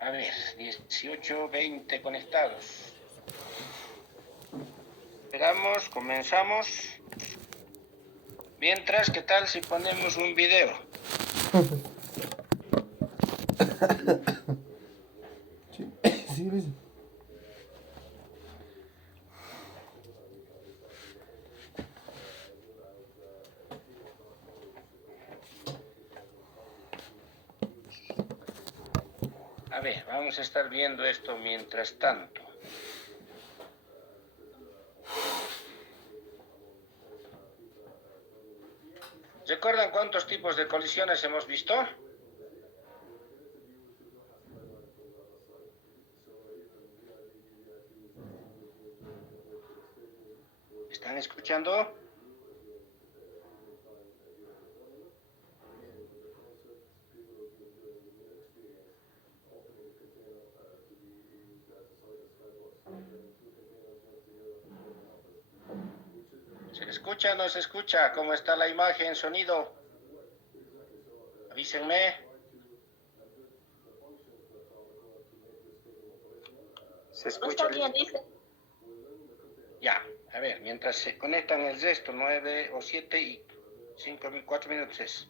A ver, 18, 20 conectados. Esperamos, comenzamos. Mientras, ¿qué tal si ponemos un video? Sí, Luis. A ver, vamos a estar viendo esto mientras tanto. ¿Recuerdan cuántos tipos de colisiones hemos visto? ¿Están escuchando? ¿Se escucha o no se escucha? ¿Cómo está la imagen, sonido? Avísenme. Se escucha bien, dice. Ya, a ver, mientras se conectan el resto, 9 o 7 y 5, 4 minutos es.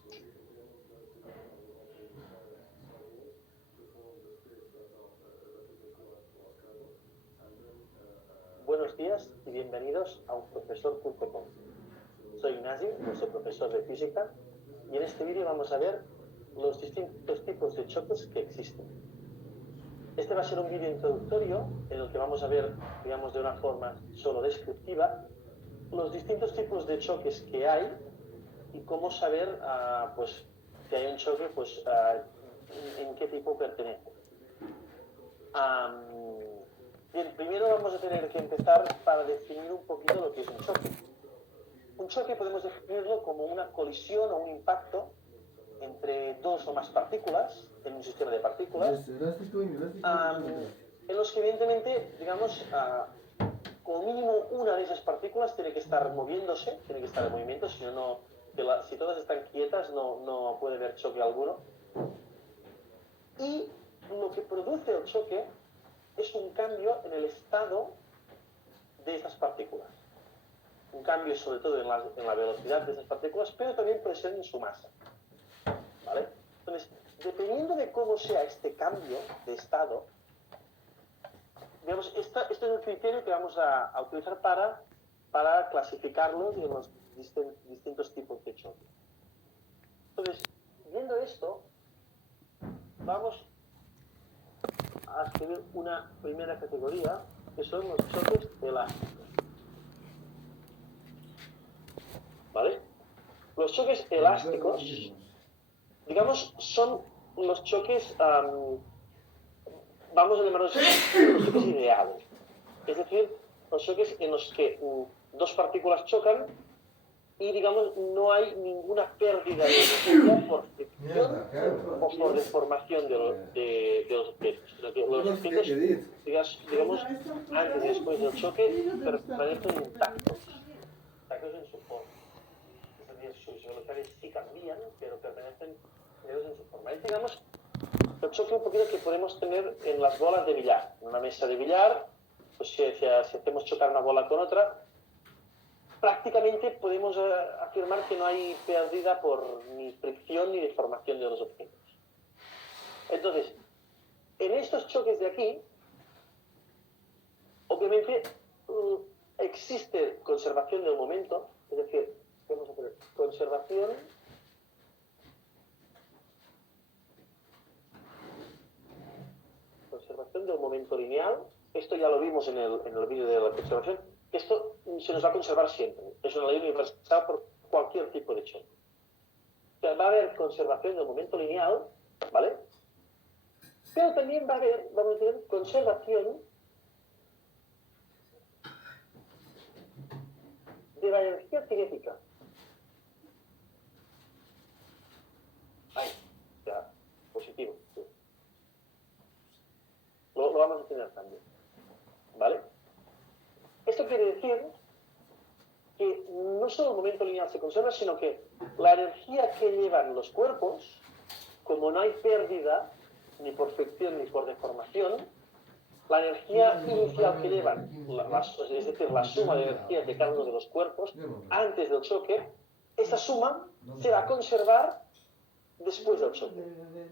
Buenos días y bienvenidos a unprofesor.com. Soy Ignacio, vuestro profesor de física, y en este vídeo vamos a ver los distintos tipos de choques que existen. Este va a ser un vídeo introductorio en el que vamos a ver, digamos de una forma solo descriptiva, los distintos tipos de choques que hay y cómo saber pues, que hay un choque, pues, en qué tipo pertenece. Bien, primero vamos a tener que empezar para definir un poquito lo que es un choque. Un choque podemos definirlo como una colisión o un impacto entre dos o más partículas, en un sistema de partículas, en los que evidentemente, digamos, como mínimo una de esas partículas tiene que estar moviéndose, tiene que estar en movimiento, si si todas están quietas no puede haber choque alguno. Y lo que produce el choque es un cambio en el estado de esas partículas. Un cambio sobre todo en la velocidad de esas partículas, pero también puede ser en su masa. ¿Vale? Entonces, dependiendo de cómo sea este cambio de estado, digamos, este es el criterio que vamos a utilizar para clasificarlos en los distintos tipos de choque. Entonces, viendo esto, vamos a escribir una primera categoría, que son los choques elásticos. ¿Vale? Los choques elásticos, digamos, son los choques, vamos a llamarlos los choques ideales. Es decir, los choques en los que dos partículas chocan y digamos no hay ninguna pérdida de energía por fricción o por deformación de los objetos. Sino que los objetos, digamos, antes y después del choque permanecen intactos en su forma. Es decir, sus velocidades sí cambian, pero permanecen en su forma. Es, digamos, el choque un poquito que podemos tener en las bolas de billar. En una mesa de billar, pues si hacemos chocar una bola con otra, prácticamente podemos afirmar que no hay pérdida por ni fricción ni deformación de los objetos. Entonces, en estos choques de aquí, obviamente existe conservación del momento, es decir, vamos a poner conservación del momento lineal. Esto ya lo vimos en el vídeo de la conservación. Esto se nos va a conservar siempre. Es una ley universal por cualquier tipo de choque. O sea, va a haber conservación del momento lineal, ¿vale? Pero también va a haber, vamos a decir, conservación de la energía cinética. Ahí, ya, positivo. Sí. Lo vamos a tener también, ¿vale? Esto quiere decir que no solo el momento lineal se conserva, sino que la energía que llevan los cuerpos, como no hay pérdida, ni por fricción ni por deformación, la energía inicial que llevan, es decir, la suma de energías de cada uno de los cuerpos antes del choque, esa suma se va a conservar después del choque.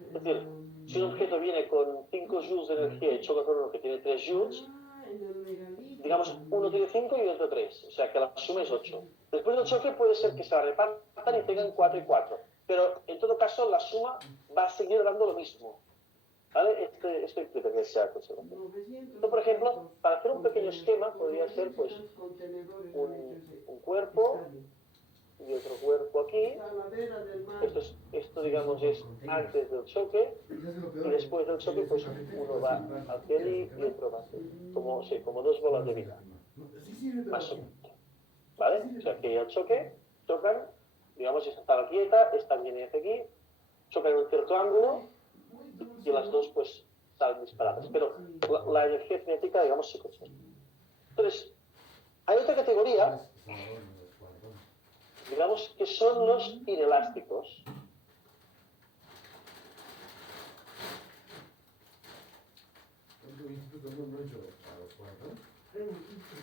Es decir, si un objeto viene con 5 joules de energía y choca con uno que tiene 3 joules, digamos, uno tiene 5 y otro 3, o sea que la suma es 8. Después del choque puede ser que se la repartan y tengan 4 y 4, pero en todo caso la suma va a seguir dando lo mismo. ¿Vale? Esto implica que sea conservación. Esto, por ejemplo, para hacer un pequeño esquema, podría ser pues un cuerpo y otro cuerpo aquí. Esto digamos, es antes del choque, y después del choque, pues uno va hacia allí y otro va hacia allí. Como dos bolas de vida. Más o menos. ¿Vale? O sea, que al choque, chocan, digamos, esta está quieta, esta viene hacia aquí, chocan en un cierto ángulo, y las dos pues salen disparadas, pero la energía cinética, digamos, se conserva. Entonces, hay otra categoría, digamos, que son los inelásticos.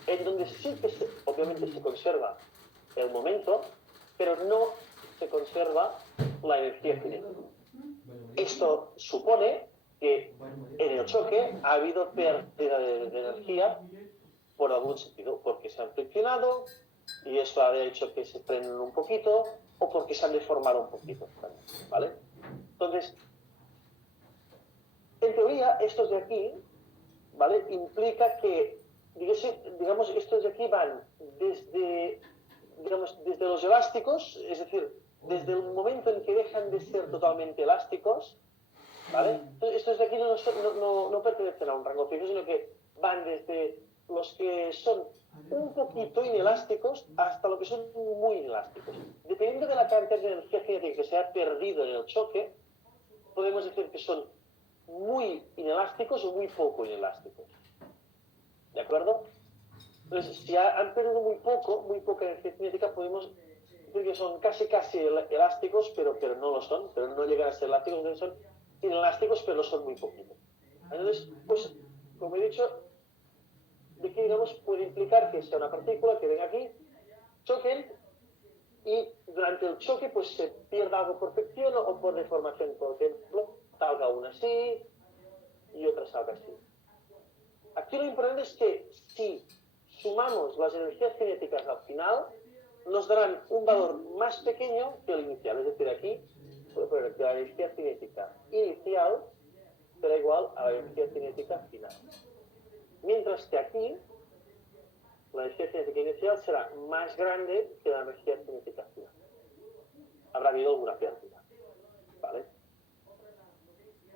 En donde sí que obviamente se conserva el momento, pero no se conserva la energía cinética. Esto supone que en el choque ha habido pérdida de energía por algún sentido, porque se han friccionado y eso ha hecho que se frenen un poquito o porque se han deformado un poquito, ¿vale? Entonces, en teoría, estos de aquí, ¿vale? Implica que, digamos, estos de aquí van desde los elásticos, es decir, desde el momento en que dejan de ser totalmente elásticos, ¿vale? Entonces, estos de aquí no pertenecen a un rango fijo, sino que van desde los que son un poquito inelásticos hasta lo que son muy inelásticos. Dependiendo de la cantidad de energía cinética que se ha perdido en el choque, podemos decir que son muy inelásticos o muy poco inelásticos. ¿De acuerdo? Entonces, si han perdido muy poca energía cinética, podemos decir que son casi elásticos, pero no lo son, pero no llegan a ser elásticos, entonces son inelásticos, pero son muy poquitos. Entonces, pues, como he dicho, de que, digamos, puede implicar que sea una partícula que venga aquí, choquen, y durante el choque, pues, se pierda algo por fricción o por deformación. Por ejemplo, salga una así y otra salga así. Aquí lo importante es que si sumamos las energías cinéticas al final, nos darán un valor más pequeño que el inicial. Es decir, aquí puedo poner que la energía cinética inicial será igual a la energía cinética final. Mientras que aquí, la energía cinética inicial será más grande que la energía cinética final. Habrá habido alguna pérdida, ¿vale?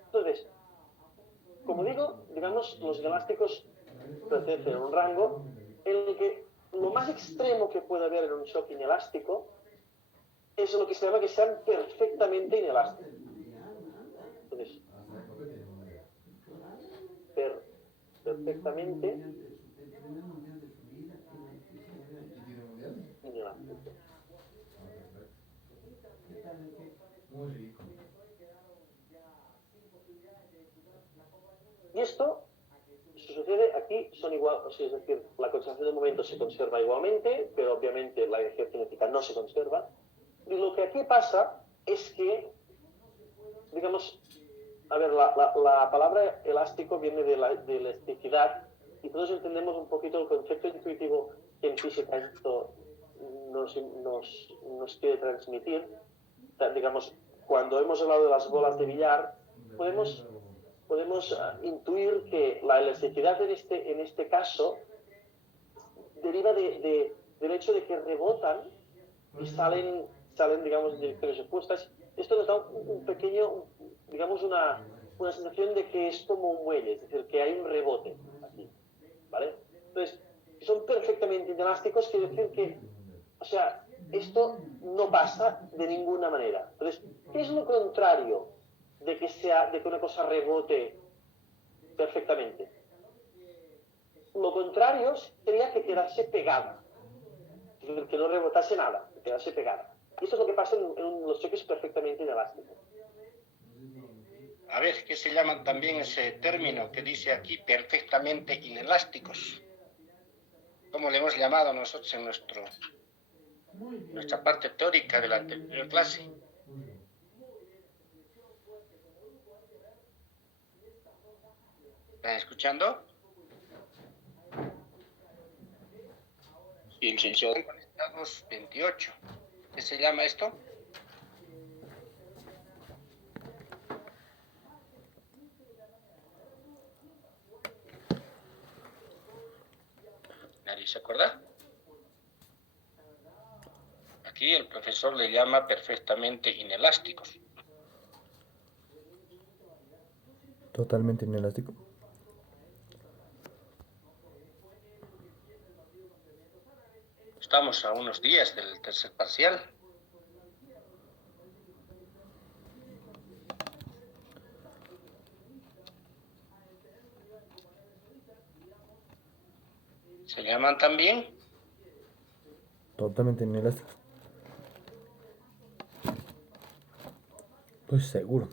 Entonces, como digo, digamos, los elásticos pertenecen a un rango en el que lo más extremo que puede haber en un choque inelástico es lo que se llama que sean perfectamente inelásticos. Entonces, perfectamente inelástico. Y esto sucede aquí, son igual, o sea, es decir, la conservación del momento se conserva igualmente, pero obviamente la energía cinética no se conserva. Y lo que aquí pasa es que, digamos, a ver, la palabra elástico viene de elasticidad y todos entendemos un poquito el concepto intuitivo que en física esto nos quiere transmitir. Digamos, cuando hemos hablado de las bolas de billar, podemos intuir que la elasticidad en este caso deriva del hecho de que rebotan y salen digamos, en direcciones opuestas. Esto nos da un pequeño, digamos, una sensación de que es como un muelle, es decir, que hay un rebote aquí, ¿vale? Entonces, si son perfectamente inelásticos, quiere decir que, o sea, esto no pasa de ninguna manera. Entonces, ¿qué es lo contrario de que una cosa rebote perfectamente? Lo contrario sería que quedase pegada, es decir, que no rebotase nada, que quedase pegada. Y esto es lo que pasa en los choques perfectamente inelásticos. A ver, ¿qué se llama también ese término que dice aquí perfectamente inelásticos? ¿Cómo le hemos llamado nosotros en nuestra parte teórica de la anterior clase? ¿Están escuchando? Y el sensor. Conectados 28. ¿Qué se llama esto? ¿Nadie se acuerda? Aquí el profesor le llama perfectamente inelásticos. Totalmente inelástico. Estamos a unos días del tercer parcial. ¿Se llaman también? Totalmente inelásticos. Pues seguro.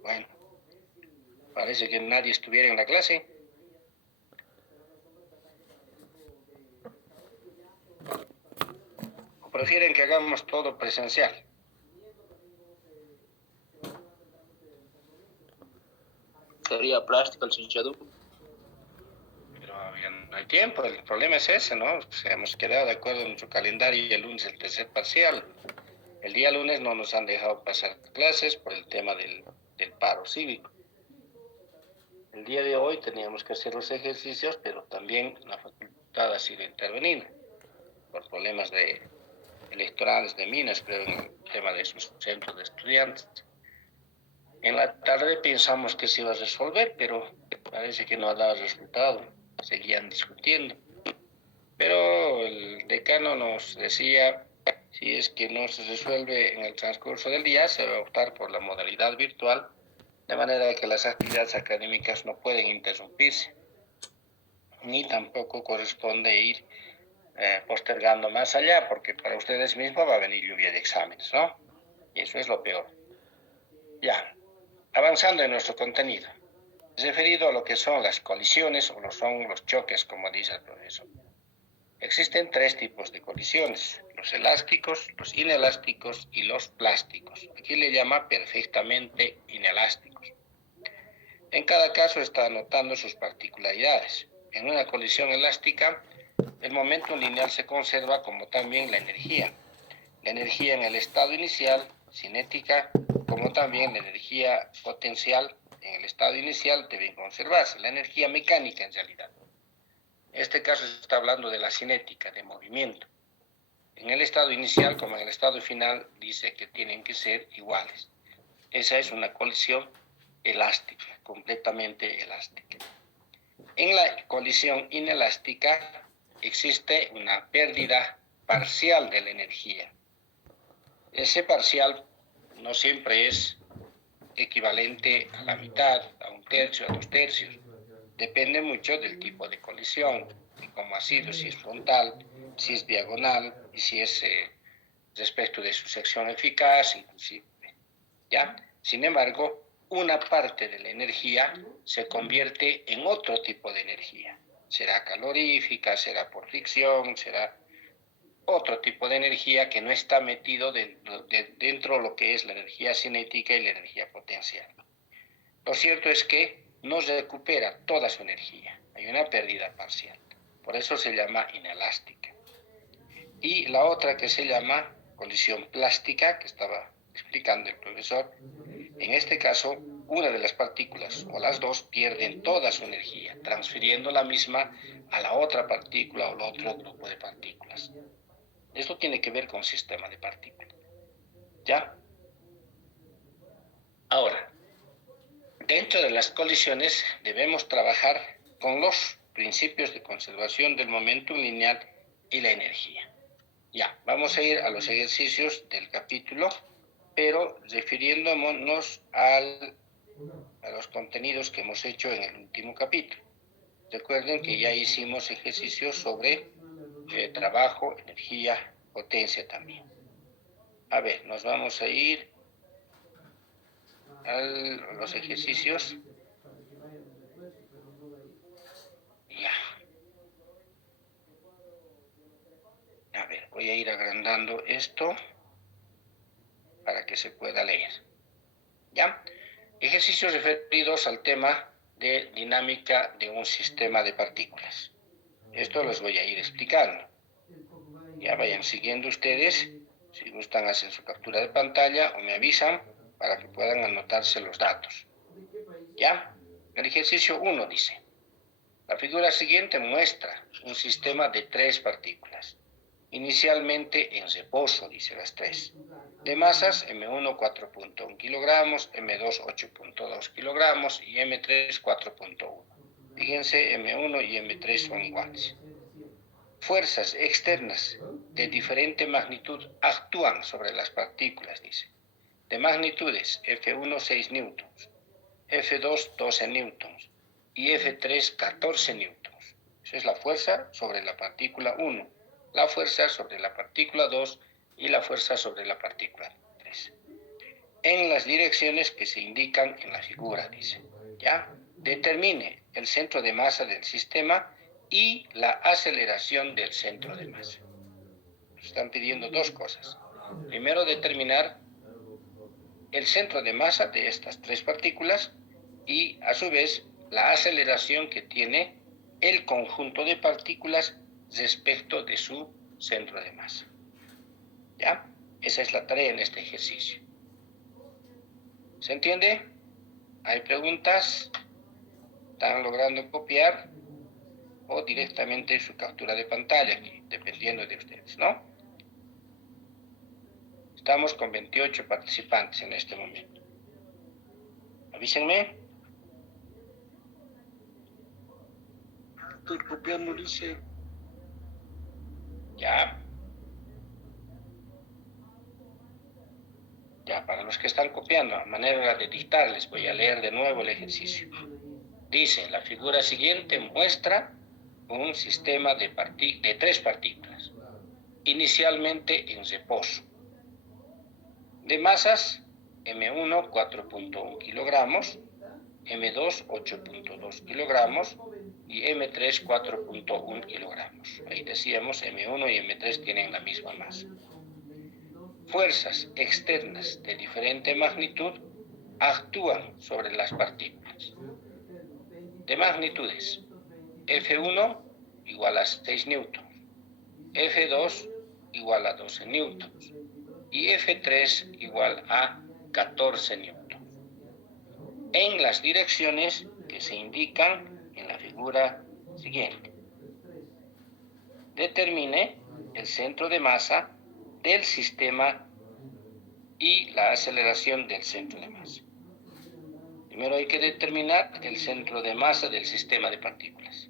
Bueno, parece que nadie estuviera en la clase. ¿O prefieren que hagamos todo presencial? Sería plástico el sensor. Pero ya no hay tiempo, el problema es ese, ¿no? O sea, hemos quedado de acuerdo en nuestro calendario y el lunes el tercer parcial. El día lunes no nos han dejado pasar clases por el tema del paro cívico. El día de hoy teníamos que hacer los ejercicios, pero también la facultad ha sido intervenida por problemas electorales de Minas, creo, en el tema de sus centros de estudiantes. En la tarde pensamos que se iba a resolver, pero parece que no ha dado resultado. Seguían discutiendo. Pero el decano nos decía, si es que no se resuelve en el transcurso del día, se va a optar por la modalidad virtual, de manera que las actividades académicas no pueden interrumpirse, ni tampoco corresponde ir postergando más allá, porque para ustedes mismos va a venir lluvia de exámenes, ¿no? Y eso es lo peor. Ya, avanzando en nuestro contenido, referido a lo que son las colisiones o son los choques, como dice el profesor. Existen tres tipos de colisiones: los elásticos, los inelásticos y los plásticos. Aquí le llama perfectamente inelásticos. En cada caso está anotando sus particularidades. En una colisión elástica, el momento lineal se conserva, como también la energía. La energía en el estado inicial, cinética, como también la energía potencial en el estado inicial deben conservarse. La energía mecánica, en realidad. En este caso se está hablando de la cinética, de movimiento. En el estado inicial como en el estado final dice que tienen que ser iguales. Esa es una colisión elástica, completamente elástica. En la colisión inelástica existe una pérdida parcial de la energía. Ese parcial no siempre es equivalente a la mitad, a un tercio, a 2 tercios. Depende mucho del tipo de colisión, de cómo ha sido, si es frontal, si es diagonal y si es respecto de su sección eficaz, inclusive. ¿Ya? Sin embargo, una parte de la energía se convierte en otro tipo de energía. Será calorífica, será por fricción, será otro tipo de energía que no está metido dentro de lo que es la energía cinética y la energía potencial. Lo cierto es que no recupera toda su energía. Hay una pérdida parcial. Por eso se llama inelástica. Y la otra que se llama colisión plástica, que estaba explicando el profesor, en este caso, una de las partículas o las dos pierden toda su energía, transfiriendo la misma a la otra partícula o al otro grupo de partículas. Esto tiene que ver con sistema de partículas. ¿Ya? Ahora, dentro de las colisiones debemos trabajar con los principios de conservación del momentum lineal y la energía. Ya, vamos a ir a los ejercicios del capítulo, pero refiriéndonos a los contenidos que hemos hecho en el último capítulo. Recuerden que ya hicimos ejercicios sobre trabajo, energía, potencia también. A ver, nos vamos a ir a los ejercicios. Ya. A ver, voy a ir agrandando esto para que se pueda leer. ¿Ya? Ejercicios referidos al tema de dinámica de un sistema de partículas. Esto los voy a ir explicando. Ya vayan siguiendo ustedes. Si gustan, hacen su captura de pantalla o me avisan para que puedan anotarse los datos. ¿Ya? El ejercicio 1 dice: la figura siguiente muestra un sistema de 3 partículas. Inicialmente en reposo, dice las 3. De masas, M1 4.1 kilogramos, M2 8.2 kilogramos y M3 4.1. Fíjense, M1 y M3 son iguales. Fuerzas externas de diferente magnitud actúan sobre las partículas, dice. De magnitudes F1 6 newtons, F2 12 newtons y F3 14 newtons. Esa es la fuerza sobre la partícula 1, la fuerza sobre la partícula 2 y la fuerza sobre la partícula 3. En las direcciones que se indican en la figura, dice. ¿Ya? Determine el centro de masa del sistema y la aceleración del centro de masa. Nos están pidiendo 2 cosas. Primero, determinar el centro de masa de estas 3 partículas y, a su vez, la aceleración que tiene el conjunto de partículas respecto de su centro de masa. ¿Ya? Esa es la tarea en este ejercicio. ¿Se entiende? ¿Hay preguntas? ¿Están logrando copiar? O directamente su captura de pantalla, aquí, dependiendo de ustedes, ¿no? Estamos con 28 participantes en este momento. Avísenme. Estoy copiando, dice. Ya. Ya, para los que están copiando, a manera de dictar, les voy a leer de nuevo el ejercicio. Dice, la figura siguiente muestra un sistema de 3 partículas, inicialmente en reposo. De masas, M1 4.1 kilogramos, M2 8.2 kilogramos y M3 4.1 kilogramos. Ahí decíamos M1 y M3 tienen la misma masa. Fuerzas externas de diferente magnitud actúan sobre las partículas. De magnitudes, F1 igual a 6 newtons, F2 igual a 12 newtons y F3 igual a 14 newtons. En las direcciones que se indican en la figura siguiente. Determine el centro de masa del sistema y la aceleración del centro de masa. Primero hay que determinar el centro de masa del sistema de partículas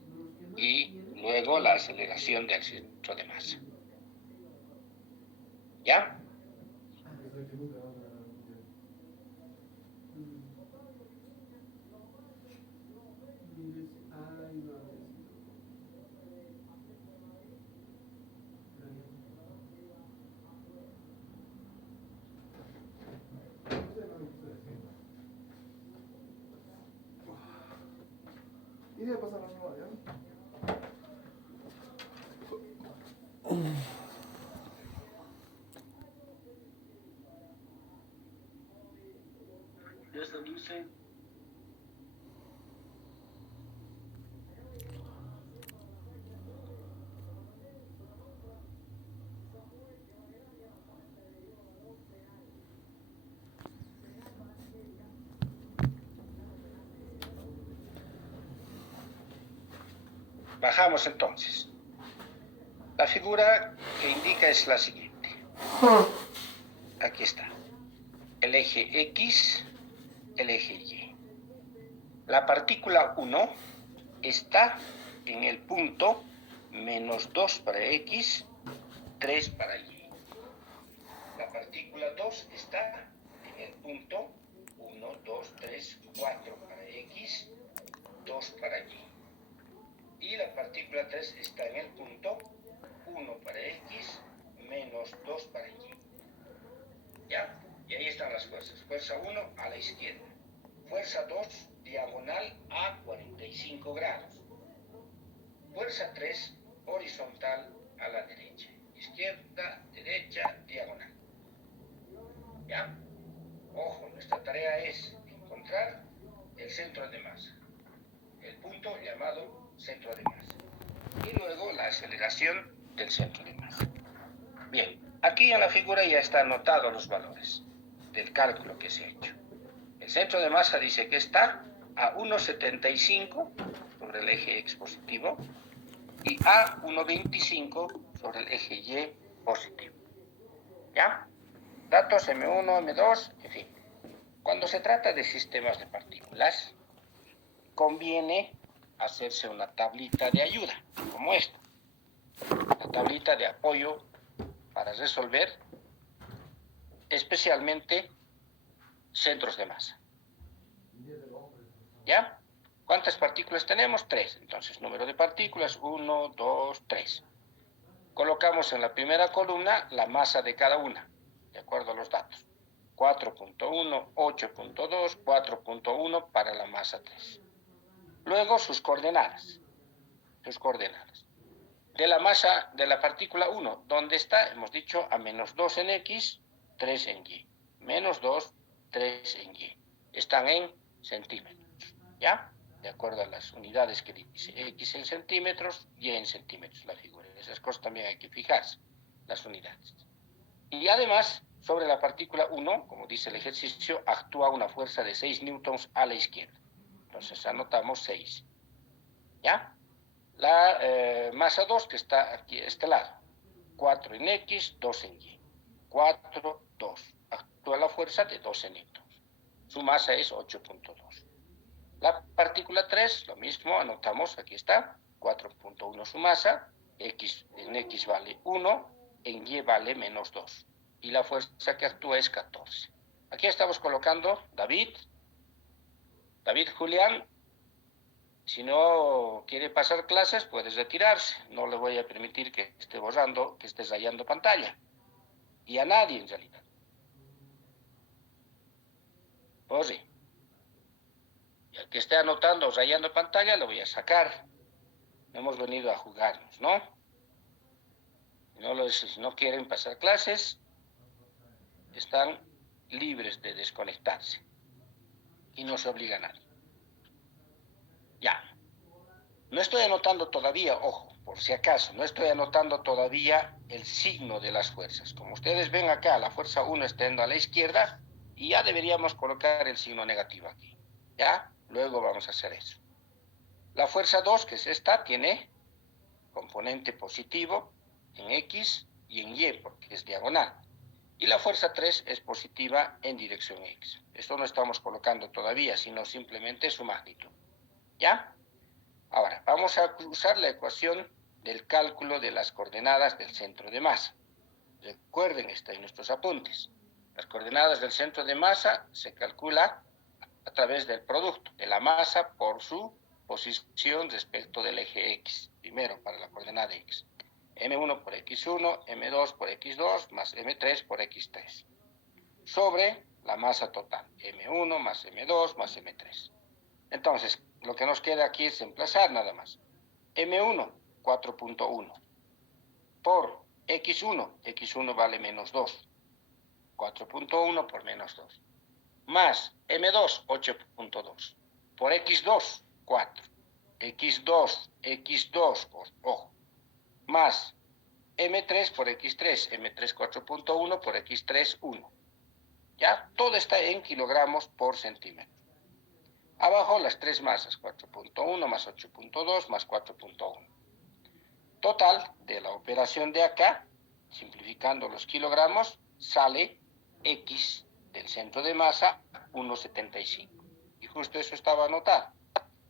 y luego la aceleración del centro de masa. ¿Ya? Y de pasar la nueva, ¿ya? Ya está dulce. Bajamos entonces. La figura que indica es la siguiente. Aquí está. El eje X, el eje Y. La partícula 1 está en el punto -2 para X, 3 para Y. La partícula 2 está en el punto 1, 2, 3, 4 para X, 2 para Y. Y la partícula 3 está en el punto 1 para X, -2 para Y. ¿Ya? Y ahí están las fuerzas. Fuerza 1 a la izquierda. Fuerza 2 diagonal a 45 grados. Fuerza 3 horizontal a la derecha. Izquierda, derecha, diagonal. ¿Ya? Ojo, nuestra tarea es encontrar el centro de masa. El punto llamado centro de masa. Y luego la aceleración del centro de masa. Bien, aquí en la figura ya están anotados los valores del cálculo que se ha hecho. El centro de masa dice que está a 1,75 sobre el eje X positivo y a 1,25 sobre el eje Y positivo. ¿Ya? Datos M1, M2, en fin. Cuando se trata de sistemas de partículas, conviene hacerse una tablita de ayuda, como esta. La tablita de apoyo para resolver especialmente centros de masa. ¿Ya? ¿Cuántas partículas tenemos? 3. Entonces, número de partículas, 1, 2, 3. Colocamos en la primera columna la masa de cada una, de acuerdo a los datos. 4.1, 8.2, 4.1 para la masa 3. Luego sus coordenadas. De la masa de la partícula 1, ¿dónde está? Hemos dicho a -2 en X, 3 en Y. -2, 3 en Y. Están en centímetros. ¿Ya? De acuerdo a las unidades que dice X en centímetros, Y en centímetros, la figura. Esas cosas también hay que fijarse, las unidades. Y además, sobre la partícula 1, como dice el ejercicio, actúa una fuerza de 6 newtons a la izquierda. Entonces anotamos 6. ¿Ya? La masa 2, que está aquí a este lado. 4 en X, 2 en Y. 4, 2. Actúa la fuerza de 12 newtons. Su masa es 8.2. La partícula 3, lo mismo, anotamos, aquí está, 4.1 su masa, en X vale 1, en Y vale -2. Y la fuerza que actúa es 14. Aquí estamos colocando David Julián. Si no quiere pasar clases, puede retirarse. No le voy a permitir que esté borrando, que esté rayando pantalla. Y a nadie, en realidad. Pues sí. Y al que esté anotando o rayando pantalla, lo voy a sacar. No hemos venido a jugarnos, ¿no? Si no quieren pasar clases, están libres de desconectarse. Y no se obliga a nadie. Ya. No estoy anotando todavía, ojo, por si acaso, no estoy anotando todavía el signo de las fuerzas. Como ustedes ven acá, la fuerza 1 está yendo a la izquierda y ya deberíamos colocar el signo negativo aquí. ¿Ya? Luego vamos a hacer eso. La fuerza 2, que es esta, tiene componente positivo en X y en Y, porque es diagonal. Y la fuerza 3 es positiva en dirección X. Esto no estamos colocando todavía, sino simplemente su magnitud. ¿Ya? Ahora, vamos a usar la ecuación del cálculo de las coordenadas del centro de masa. Recuerden, está en nuestros apuntes. Las coordenadas del centro de masa se calcula a través del producto de la masa por su posición respecto del eje X. Primero, para la coordenada X. M1 por X1, M2 por X2, más M3 por X3. Sobre la masa total. M1 más M2 más M3. Entonces, lo que nos queda aquí es emplazar nada más. M1, 4.1. Por X1, X1 vale menos 2. 4.1 por menos 2. Más M2, 8.2. Por X2, 4. X2, ojo. Más M3 por X3, M3 4.1 por X3, 1. ¿Ya? Todo está en kilogramos por centímetro. Abajo las tres masas, 4.1 más 8.2 más 4.1. Total de la operación de acá, simplificando los kilogramos, sale X del centro de masa 1,75. Y justo eso estaba anotado.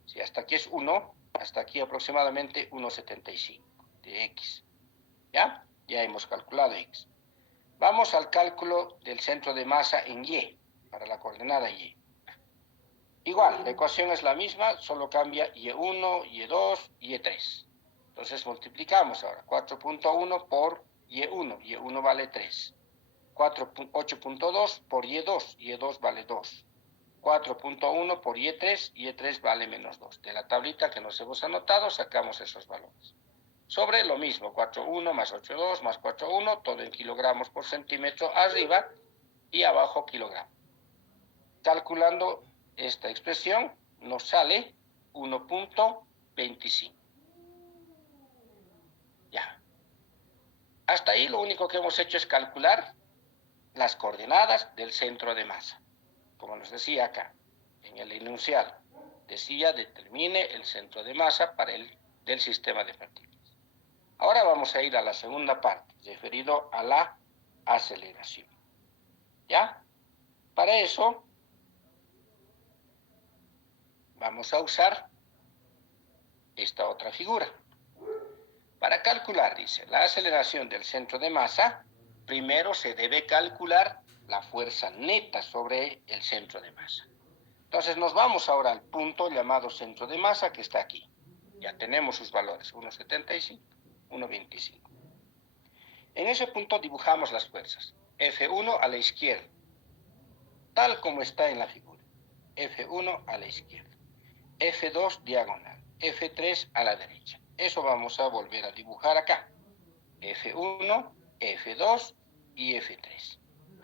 Si hasta aquí es 1, hasta aquí aproximadamente 1,75 de X. ¿Ya? Ya hemos calculado X. Vamos al cálculo del centro de masa en Y, para la coordenada Y. Igual, la ecuación es la misma, solo cambia Y1, Y2, Y3. Entonces multiplicamos ahora 4.1 por Y1, Y1 vale 3. 8.2 por Y2, Y2 vale 2. 4.1 por Y3, Y3 vale menos 2. De la tablita que nos hemos anotado sacamos esos valores. Sobre lo mismo, 4.1 más 8.2 más 4.1, todo en kilogramos por centímetro arriba y abajo kilogramos. Calculando esta expresión nos sale 1.25. Ya. Hasta ahí lo único que hemos hecho es calcular las coordenadas del centro de masa. Como nos decía acá, en el enunciado, decía determine el centro de masa para el del sistema de partículas. Ahora vamos a ir a la segunda parte, referido a la aceleración. ¿Ya? Para eso vamos a usar esta otra figura. Para calcular, dice, la aceleración del centro de masa, primero se debe calcular la fuerza neta sobre el centro de masa. Entonces nos vamos ahora al punto llamado centro de masa que está aquí. Ya tenemos sus valores, 1,75, 1,25. En ese punto dibujamos las fuerzas. F1 a la izquierda, tal como está en la figura. F1 a la izquierda. F2 diagonal. F3 a la derecha. Eso vamos a volver a dibujar acá. F1, F2 y F3.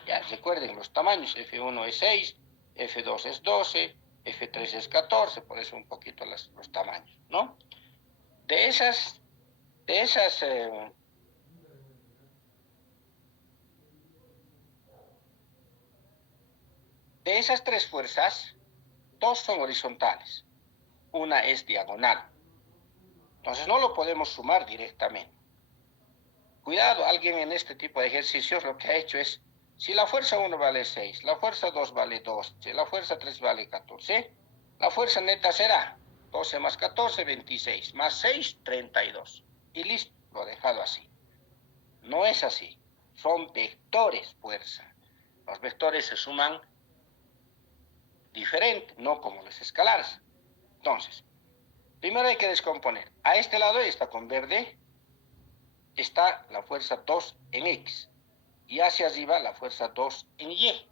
Ya recuerden los tamaños. F1 es 6, F2 es 12, F3 es 14, por eso un poquito los tamaños, ¿no? De esas tres fuerzas, dos son horizontales, una es diagonal. Entonces no lo podemos sumar directamente. Cuidado, alguien en este tipo de ejercicios lo que ha hecho es, si la fuerza 1 vale 6, la fuerza 2 vale 12, la fuerza 3 vale 14, la fuerza neta será 12 más 14, 26, más 6, 32. Y listo, lo he dejado así. No es así, son vectores fuerza. Los vectores se suman diferente, no como los escalares. Entonces, primero hay que descomponer. A este lado está con verde, está la fuerza 2 en X. Y hacia arriba la fuerza 2 en Y.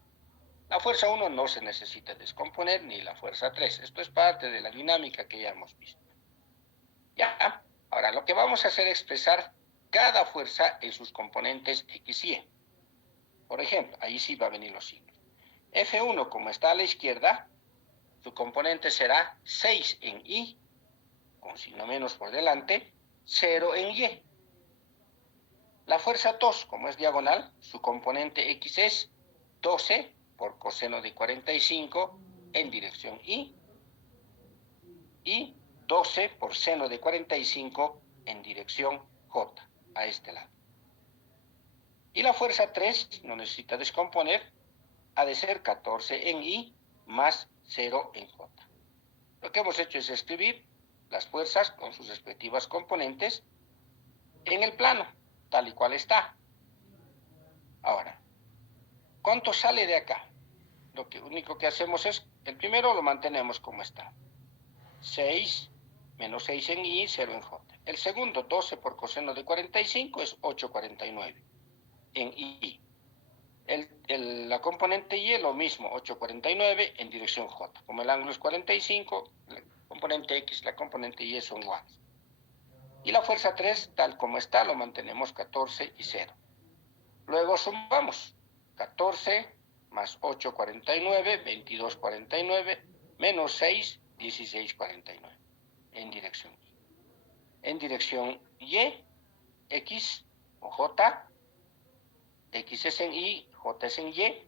La fuerza 1 no se necesita descomponer, ni la fuerza 3. Esto es parte de la dinámica que ya hemos visto. Ya, ahora lo que vamos a hacer es expresar cada fuerza en sus componentes X y Y. Por ejemplo, ahí sí va a venir los signos. F1, como está a la izquierda, su componente será 6 en Y, con signo menos por delante, 0 en Y. La fuerza 2, como es diagonal, su componente X es 12 por coseno de 45 en dirección Y y 12 por seno de 45 en dirección J, a este lado. Y la fuerza 3 no necesita descomponer, ha de ser 14 en I más 0 en J. Lo que hemos hecho es escribir las fuerzas con sus respectivas componentes en el plano, tal y cual está. Ahora, ¿cuánto sale de acá? Lo único que hacemos es, el primero lo mantenemos como está. 6 menos 6 en I, 0 en J. El segundo, 12 por coseno de 45, es 8,49 en I. La componente Y lo mismo, 8,49 en dirección J. Como el ángulo es 45, la componente X, la componente Y son iguales. Y la fuerza 3, tal como está, lo mantenemos 14 y 0. Luego sumamos 14 más 8,49, 22,49, menos 6, 16,49 en dirección Y. En dirección Y, X o J, X es en Y, J es en Y,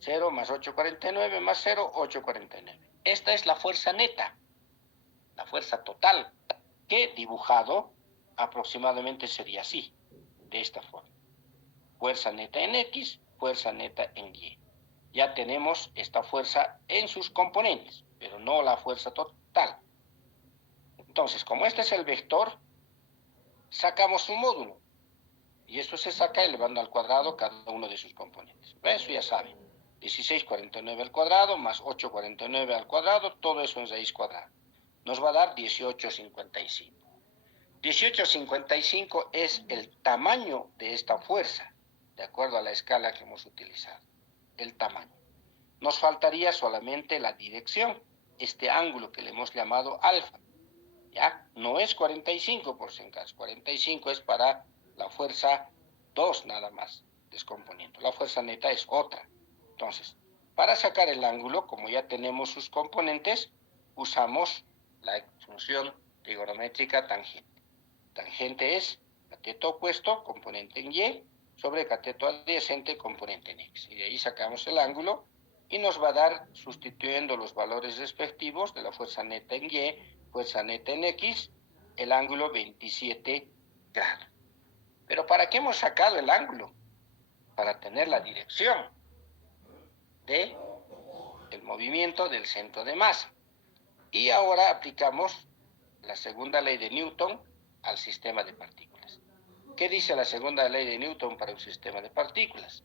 0 más 8,49 más 0, 8,49. Esta es la fuerza neta, la fuerza total, que dibujado aproximadamente sería así, de esta forma. Fuerza neta en X, fuerza neta en Y. Ya tenemos esta fuerza en sus componentes, pero no la fuerza total. Entonces, como este es el vector, sacamos un módulo. Y eso se saca elevando al cuadrado cada uno de sus componentes. Eso ya saben. 16,49 al cuadrado más 8,49 al cuadrado, todo eso en raíz cuadrada. Nos va a dar 18,55. 18,55 es el tamaño de esta fuerza, de acuerdo a la escala que hemos utilizado. El tamaño. Nos faltaría solamente la dirección, este ángulo que le hemos llamado alfa. ¿Ya? No es 45 por si en caso. 45 es para la fuerza 2 nada más, descomponiendo. La fuerza neta es otra. Entonces, para sacar el ángulo, como ya tenemos sus componentes, usamos la función trigonométrica tangente. Tangente es cateto opuesto, componente en Y, sobre cateto adyacente, componente en X. Y de ahí sacamos el ángulo y nos va a dar, sustituyendo los valores respectivos de la fuerza neta en Y, fuerza neta en X, el ángulo 27 grados. Pero ¿para qué hemos sacado el ángulo? Para tener la dirección del movimiento del centro de masa. Y ahora aplicamos la segunda ley de Newton al sistema de partículas. ¿Qué dice la segunda ley de Newton para un sistema de partículas?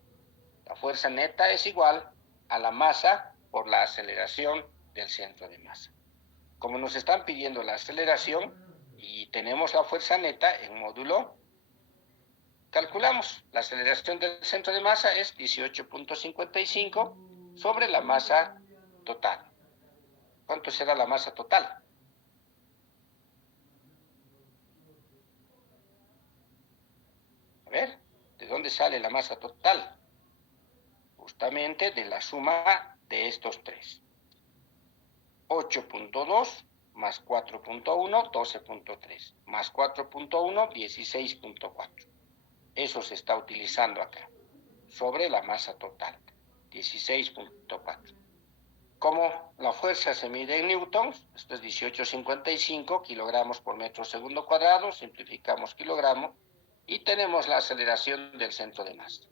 La fuerza neta es igual a la masa por la aceleración del centro de masa. Como nos están pidiendo la aceleración y tenemos la fuerza neta en módulo, calculamos. La aceleración del centro de masa es 18,55 sobre la masa total. ¿Cuánto será la masa total? A ver, ¿de dónde sale la masa total? Justamente de la suma de estos tres. 8,2 más 4,1, 12,3, más 4,1, 16,4. Eso se está utilizando acá, sobre la masa total, 16,4. Como la fuerza se mide en newtons, esto es 18,55 kilogramos por metro segundo cuadrado, simplificamos kilogramo, y tenemos la aceleración del centro de masa.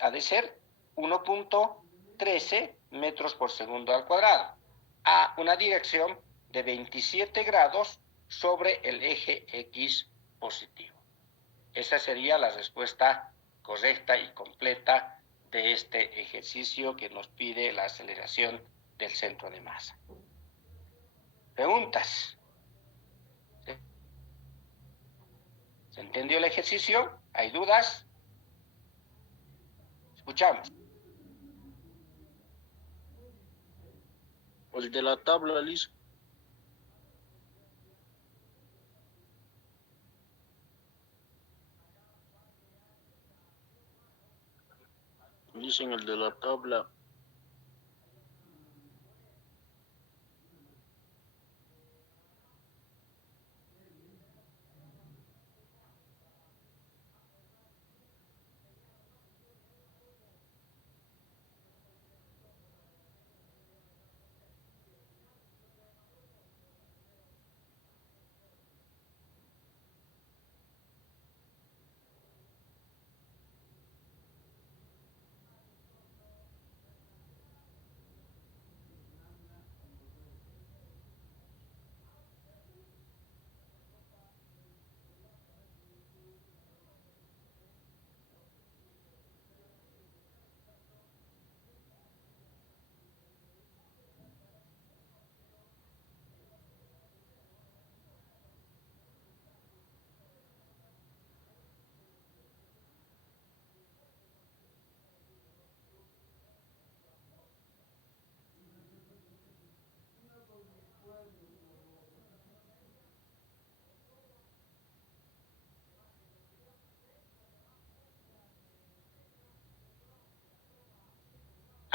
Ha de ser 1,13 metros por segundo al cuadrado, a una dirección de 27 grados sobre el eje X positivo. Esa sería la respuesta correcta y completa de este ejercicio que nos pide la aceleración del centro de masa. ¿Preguntas? ¿Se entendió el ejercicio? ¿Hay dudas? Escuchamos. El de la tabla, Liz. Dicen el de la tabla.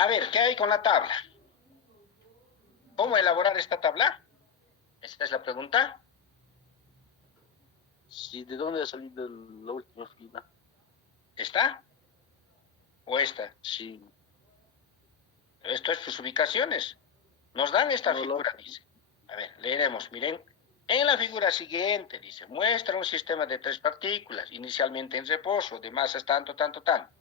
A ver, ¿qué hay con la tabla? ¿Cómo elaborar esta tabla? Esta es la pregunta. Sí, ¿de dónde ha salido la última fila? ¿Esta o esta? Sí. Esto es sus ubicaciones. Nos dan esta No, figura, dice. A ver, leeremos. Miren, en la figura siguiente, dice, muestra un sistema de 3 partículas, inicialmente en reposo, de masas tanto, tanto, tanto.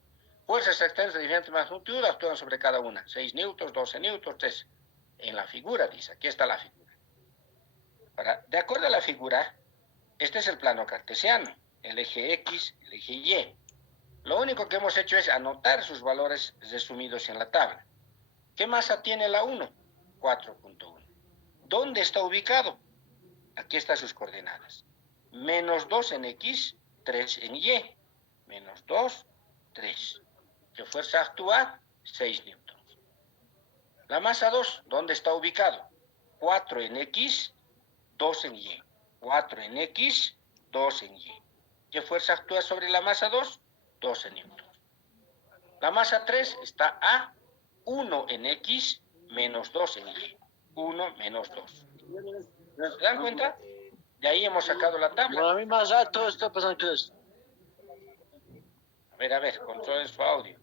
Fuerzas externas de diferente magnitud actúan sobre cada una. 6 newtons, 12 newtons, 13. En la figura, dice, aquí está la figura. Ahora, de acuerdo a la figura, este es el plano cartesiano, el eje X, el eje Y. Lo único que hemos hecho es anotar sus valores resumidos en la tabla. ¿Qué masa tiene la 1? 4.1. ¿Dónde está ubicado? Aquí están sus coordenadas. Menos 2 en X, 3 en Y. Menos 2, 3. ¿Qué fuerza actúa? 6 newtons. La masa 2, ¿dónde está ubicado? 4 en X, 2 en Y. 4 en X, 2 en Y. ¿Qué fuerza actúa sobre la masa 2? 12 newtons. La masa 3 está a 1 en X menos 2 en Y. 1 menos 2. ¿Se dan cuenta? De ahí hemos sacado la tabla. No, a mí más alto está pasando que es. A ver, controlen su audio.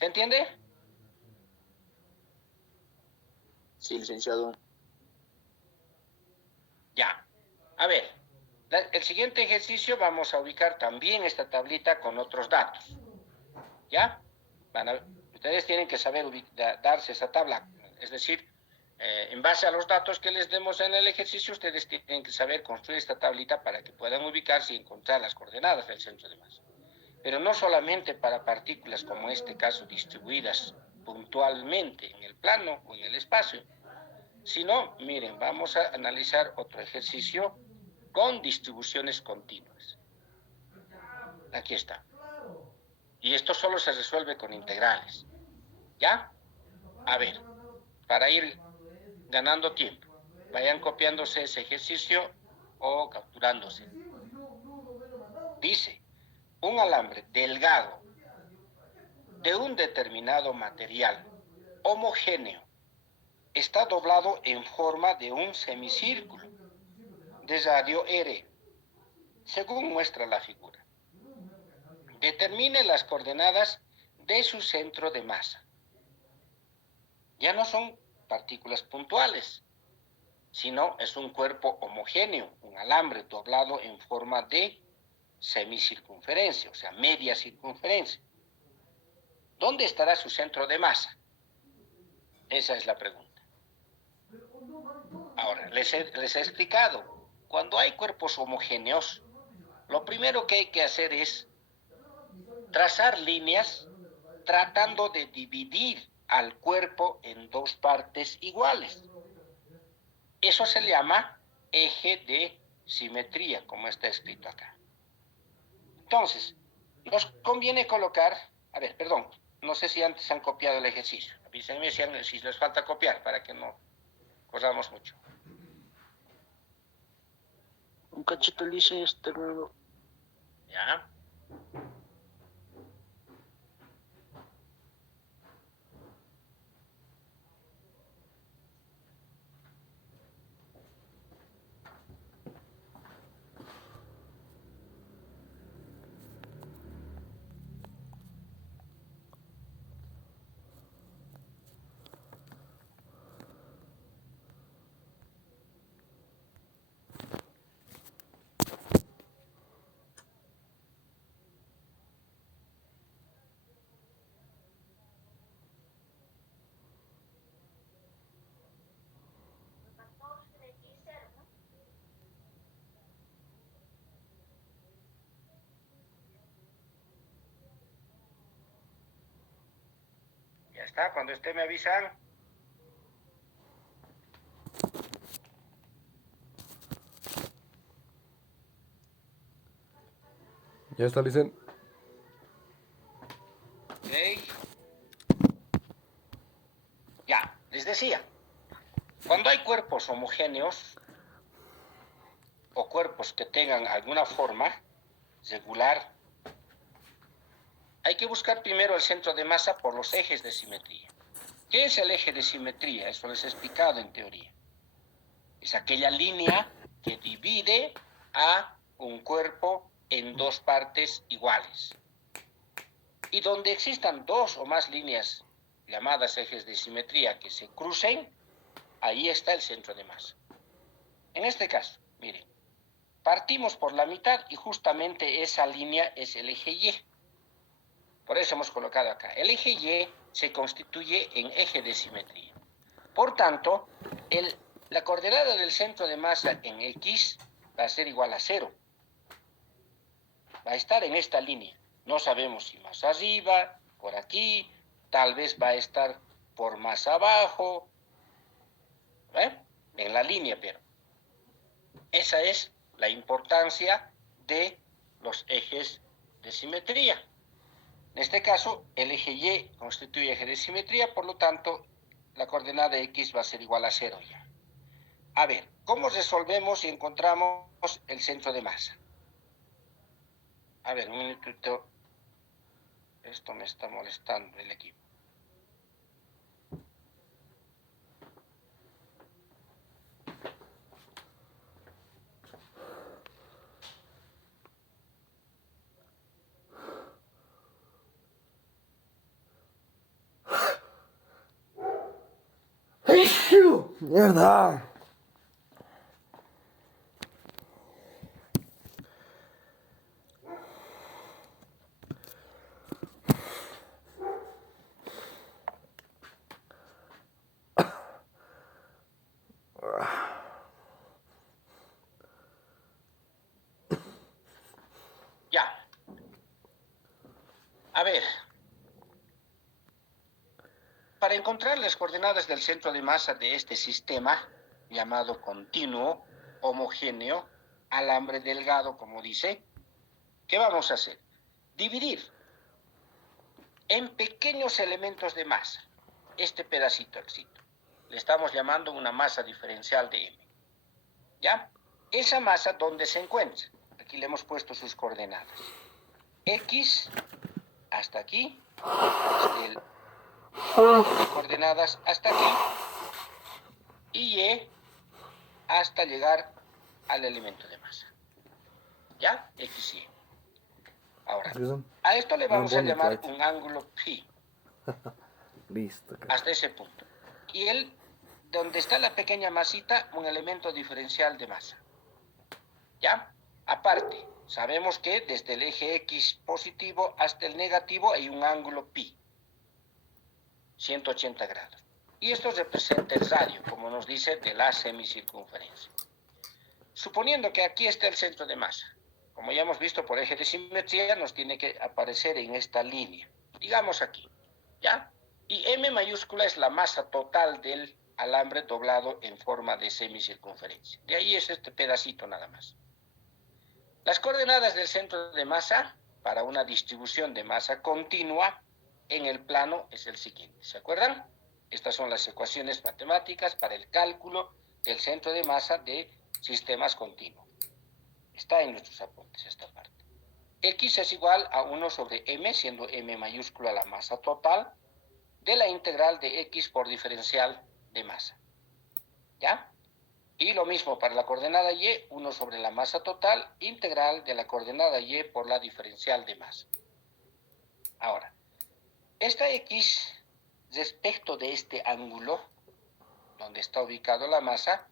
¿Se entiende? Sí, licenciado. Ya. A ver, el siguiente ejercicio vamos a ubicar también esta tablita con otros datos. ¿Ya? Ustedes tienen que saber darse esa tabla. Es decir, en base a los datos que les demos en el ejercicio, ustedes tienen que saber construir esta tablita para que puedan ubicarse y encontrar las coordenadas del centro de masa. Pero no solamente para partículas como este caso distribuidas puntualmente en el plano o en el espacio, sino, miren, vamos a analizar otro ejercicio con distribuciones continuas. Aquí está. Y esto solo se resuelve con integrales. ¿Ya? A ver, para ir ganando tiempo, vayan copiándose ese ejercicio o capturándose. Dice, un alambre delgado de un determinado material homogéneo está doblado en forma de un semicírculo de radio R, según muestra la figura. Determine las coordenadas de su centro de masa. Ya no son partículas puntuales, sino es un cuerpo homogéneo, un alambre doblado en forma de semicircunferencia, o sea, media circunferencia. ¿Dónde estará su centro de masa? Esa es la pregunta. Ahora, les he explicado, cuando hay cuerpos homogéneos, lo primero que hay que hacer es trazar líneas tratando de dividir al cuerpo en dos partes iguales. Eso se llama eje de simetría, como está escrito acá. Entonces, nos conviene colocar, no sé si antes han copiado el ejercicio. Avísenme si les falta copiar para que no corramos mucho. Un cachito lice este nuevo. ¿Ya? Ya está, cuando esté me avisan. Ya está, Licen. Ok. Ya, les decía, cuando hay cuerpos homogéneos o cuerpos que tengan alguna forma regular, hay que buscar primero el centro de masa por los ejes de simetría. ¿Qué es el eje de simetría? Eso les he explicado en teoría. Es aquella línea que divide a un cuerpo en dos partes iguales. Y donde existan dos o más líneas llamadas ejes de simetría que se crucen, ahí está el centro de masa. En este caso, miren, partimos por la mitad y justamente esa línea es el eje Y. Por eso hemos colocado acá. El eje Y se constituye en eje de simetría. Por tanto, la coordenada del centro de masa en X va a ser igual a 0. Va a estar en esta línea. No sabemos si más arriba, por aquí, tal vez va a estar por más abajo, en la línea, pero esa es la importancia de los ejes de simetría. En este caso, el eje Y constituye eje de simetría, por lo tanto, la coordenada X va a ser igual a 0 ya. A ver, ¿cómo resolvemos y encontramos el centro de masa? A ver, un minutito. Esto me está molestando el equipo. ¡Mierda! Ya. A ver. Para encontrar las coordenadas del centro de masa de este sistema, llamado continuo, homogéneo, alambre delgado, como dice, ¿qué vamos a hacer? Dividir en pequeños elementos de masa este pedacito exito. Le estamos llamando una masa diferencial de M. ¿Ya? Esa masa, ¿dónde se encuentra? Aquí le hemos puesto sus coordenadas. X hasta aquí, coordenadas hasta aquí, y Y hasta llegar al elemento de masa. ¿Ya? X y Y. Ahora, a esto le vamos a llamar un ángulo phi. Listo. Hasta ese punto. Y donde está la pequeña masita, un elemento diferencial de masa. ¿Ya? Aparte, sabemos que desde el eje X positivo hasta el negativo hay un ángulo pi. 180 grados. Y esto representa el radio, como nos dice, de la semicircunferencia. Suponiendo que aquí está el centro de masa, como ya hemos visto por eje de simetría, nos tiene que aparecer en esta línea. Digamos aquí, ¿ya? Y M mayúscula es la masa total del alambre doblado en forma de semicircunferencia. De ahí es este pedacito nada más. Las coordenadas del centro de masa para una distribución de masa continua en el plano es el siguiente. ¿Se acuerdan? Estas son las ecuaciones matemáticas para el cálculo del centro de masa de sistemas continuos. Está en nuestros apuntes esta parte. X es igual a 1 sobre M, siendo M mayúscula la masa total, de la integral de X por diferencial de masa. ¿Ya? Y lo mismo para la coordenada Y, 1 sobre la masa total, integral de la coordenada Y por la diferencial de masa. Ahora, esta X respecto de este ángulo, donde está ubicado la masa,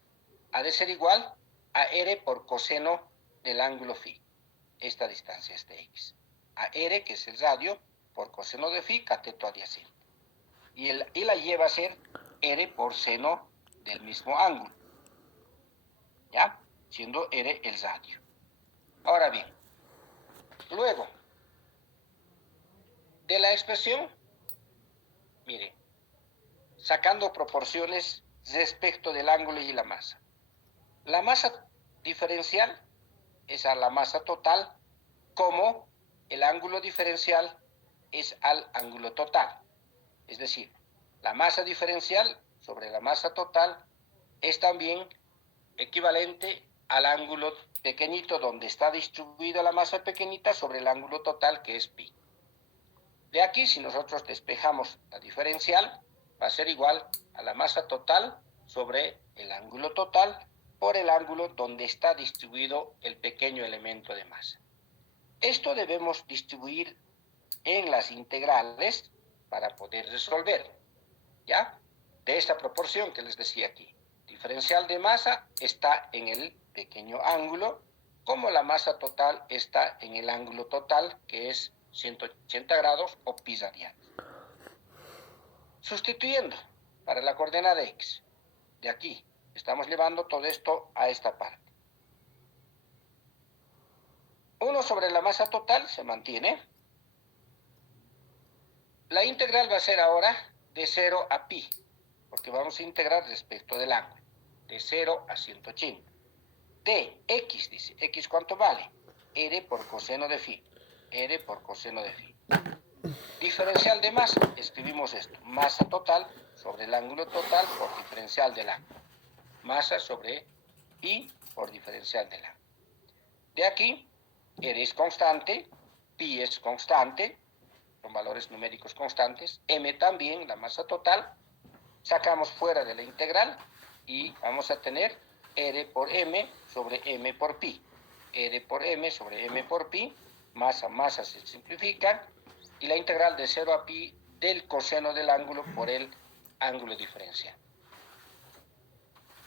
ha de ser igual a R por coseno del ángulo phi. Esta distancia, este X. A R, que es el radio, por coseno de phi, cateto adyacente. Y la Y va a ser R por seno del mismo ángulo. ¿Ya? Siendo R el radio. Ahora bien, luego de la expresión, mire, sacando proporciones respecto del ángulo y la masa. La masa diferencial es a la masa total, como el ángulo diferencial es al ángulo total. Es decir, la masa diferencial sobre la masa total es también equivalente al ángulo pequeñito donde está distribuida la masa pequeñita sobre el ángulo total, que es pi. De aquí, si nosotros despejamos la diferencial, va a ser igual a la masa total sobre el ángulo total por el ángulo donde está distribuido el pequeño elemento de masa. Esto debemos distribuir en las integrales para poder resolver, ¿ya? De esta proporción que les decía aquí. Diferencial de masa está en el pequeño ángulo, como la masa total está en el ángulo total, que es 180 grados o pi radianes. Sustituyendo para la coordenada x, de aquí, estamos llevando todo esto a esta parte. 1 sobre la masa total se mantiene. La integral va a ser ahora de 0 a pi, porque vamos a integrar respecto del ángulo, de 0 a 180. De x, dice, x ¿cuánto vale? R por coseno de phi, R por coseno de phi. Diferencial de masa, escribimos esto, masa total sobre el ángulo total por diferencial del ángulo. Masa sobre pi por diferencial del ángulo. De aquí, R es constante, pi es constante, son valores numéricos constantes, m también, la masa total, sacamos fuera de la integral y vamos a tener R por m sobre m por pi. R por m sobre m por pi, masa se simplifica, y la integral de 0 a pi del coseno del ángulo por el ángulo diferencial.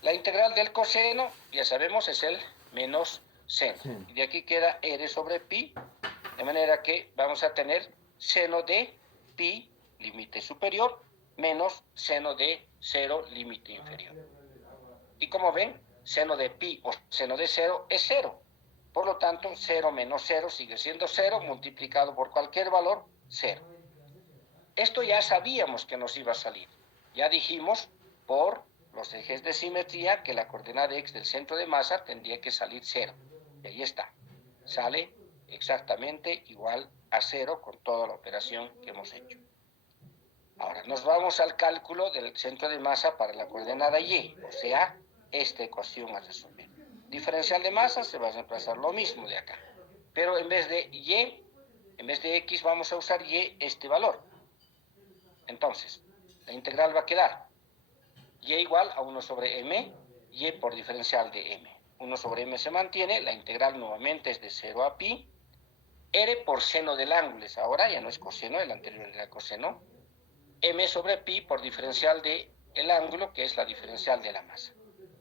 La integral del coseno, ya sabemos, es el menos seno. Y de aquí queda R sobre pi, de manera que vamos a tener seno de pi, límite superior, menos seno de 0, límite inferior. Y como ven, seno de pi o seno de 0 es 0. Por lo tanto, 0 menos 0 sigue siendo 0, multiplicado por cualquier valor, 0. Esto ya sabíamos que nos iba a salir. Ya dijimos, por los ejes de simetría, que la coordenada x del centro de masa tendría que salir 0. Y ahí está. Sale exactamente igual a 0 con toda la operación que hemos hecho. Ahora nos vamos al cálculo del centro de masa para la coordenada y, o sea, esta ecuación a resolver. Diferencial de masa se va a reemplazar lo mismo de acá, pero en vez de y, en vez de x vamos a usar y este valor. Entonces, la integral va a quedar y igual a 1 sobre m, y por diferencial de m. 1 sobre m se mantiene, la integral nuevamente es de 0 a pi, r por seno del ángulo, ahora ya no es coseno, el anterior era coseno, m sobre pi por diferencial de el ángulo, que es la diferencial de la masa.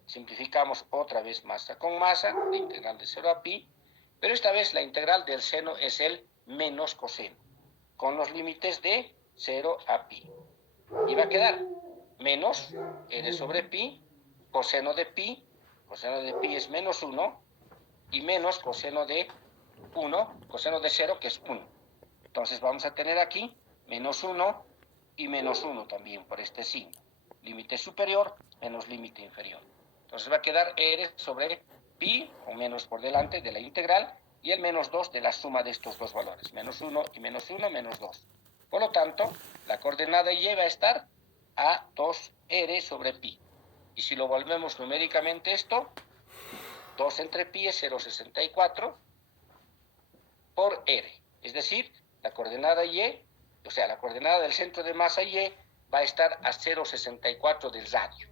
Simplificamos otra vez masa con masa, la integral de 0 a pi, pero esta vez la integral del seno es el menos coseno, con los límites de 0 a pi. Y va a quedar menos r sobre pi, coseno de pi es menos 1, y menos coseno de 1, coseno de 0, que es 1. Entonces vamos a tener aquí menos 1 y menos 1 también por este signo. Límite superior menos límite inferior. Entonces va a quedar r sobre pi, con menos por delante de la integral, y el menos 2 de la suma de estos dos valores. Menos 1 y menos 1, menos 2. Por lo tanto, la coordenada y va a estar a 2r sobre pi. Y si lo volvemos numéricamente esto, 2 entre pi es 0,64 por r. Es decir, la coordenada y, o sea, la coordenada del centro de masa y va a estar a 0,64 del radio.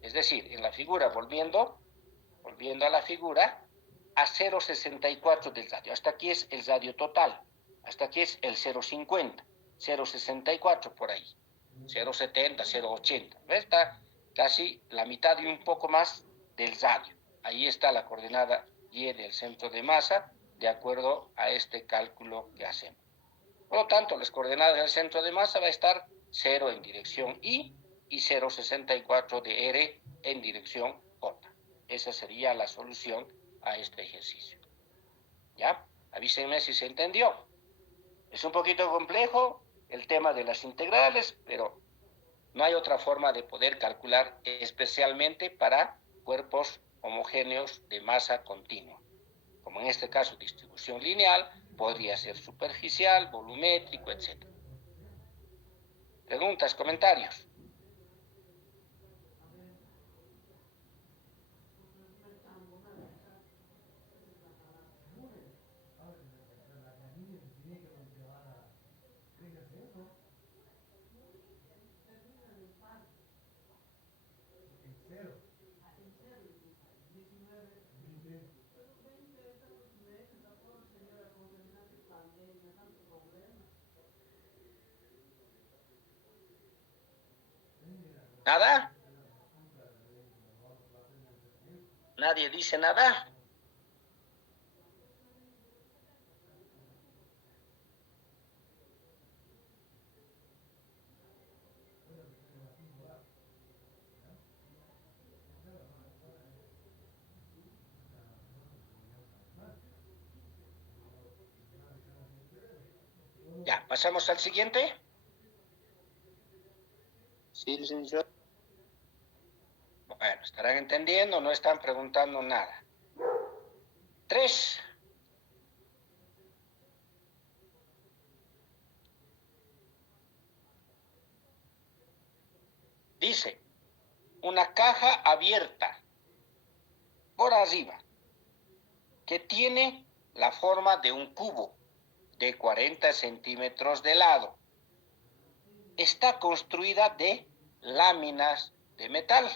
Es decir, en la figura, volviendo a la figura, a 0,64 del radio. Hasta aquí es el radio total. Hasta aquí es el 0,50. 0,64 por ahí. 0,70, 0,80. Está casi la mitad y un poco más del radio. Ahí está la coordenada y del centro de masa, de acuerdo a este cálculo que hacemos. Por lo tanto, las coordenadas del centro de masa va a estar 0 en dirección y 0,64 de r en dirección j. Esa sería la solución a este ejercicio. ¿Ya? Avísenme si se entendió. Es un poquito complejo el tema de las integrales, pero no hay otra forma de poder calcular, especialmente para cuerpos homogéneos de masa continua. Como en este caso distribución lineal, podría ser superficial, volumétrico, etc. ¿Preguntas, comentarios? ¿Nada? ¿Nadie dice nada? Ya, pasamos al siguiente. Sí, licenciado. Bueno, estarán entendiendo, no están preguntando nada. 3. Dice, una caja abierta por arriba que tiene la forma de un cubo de 40 centímetros de lado. Está construida de láminas de metal.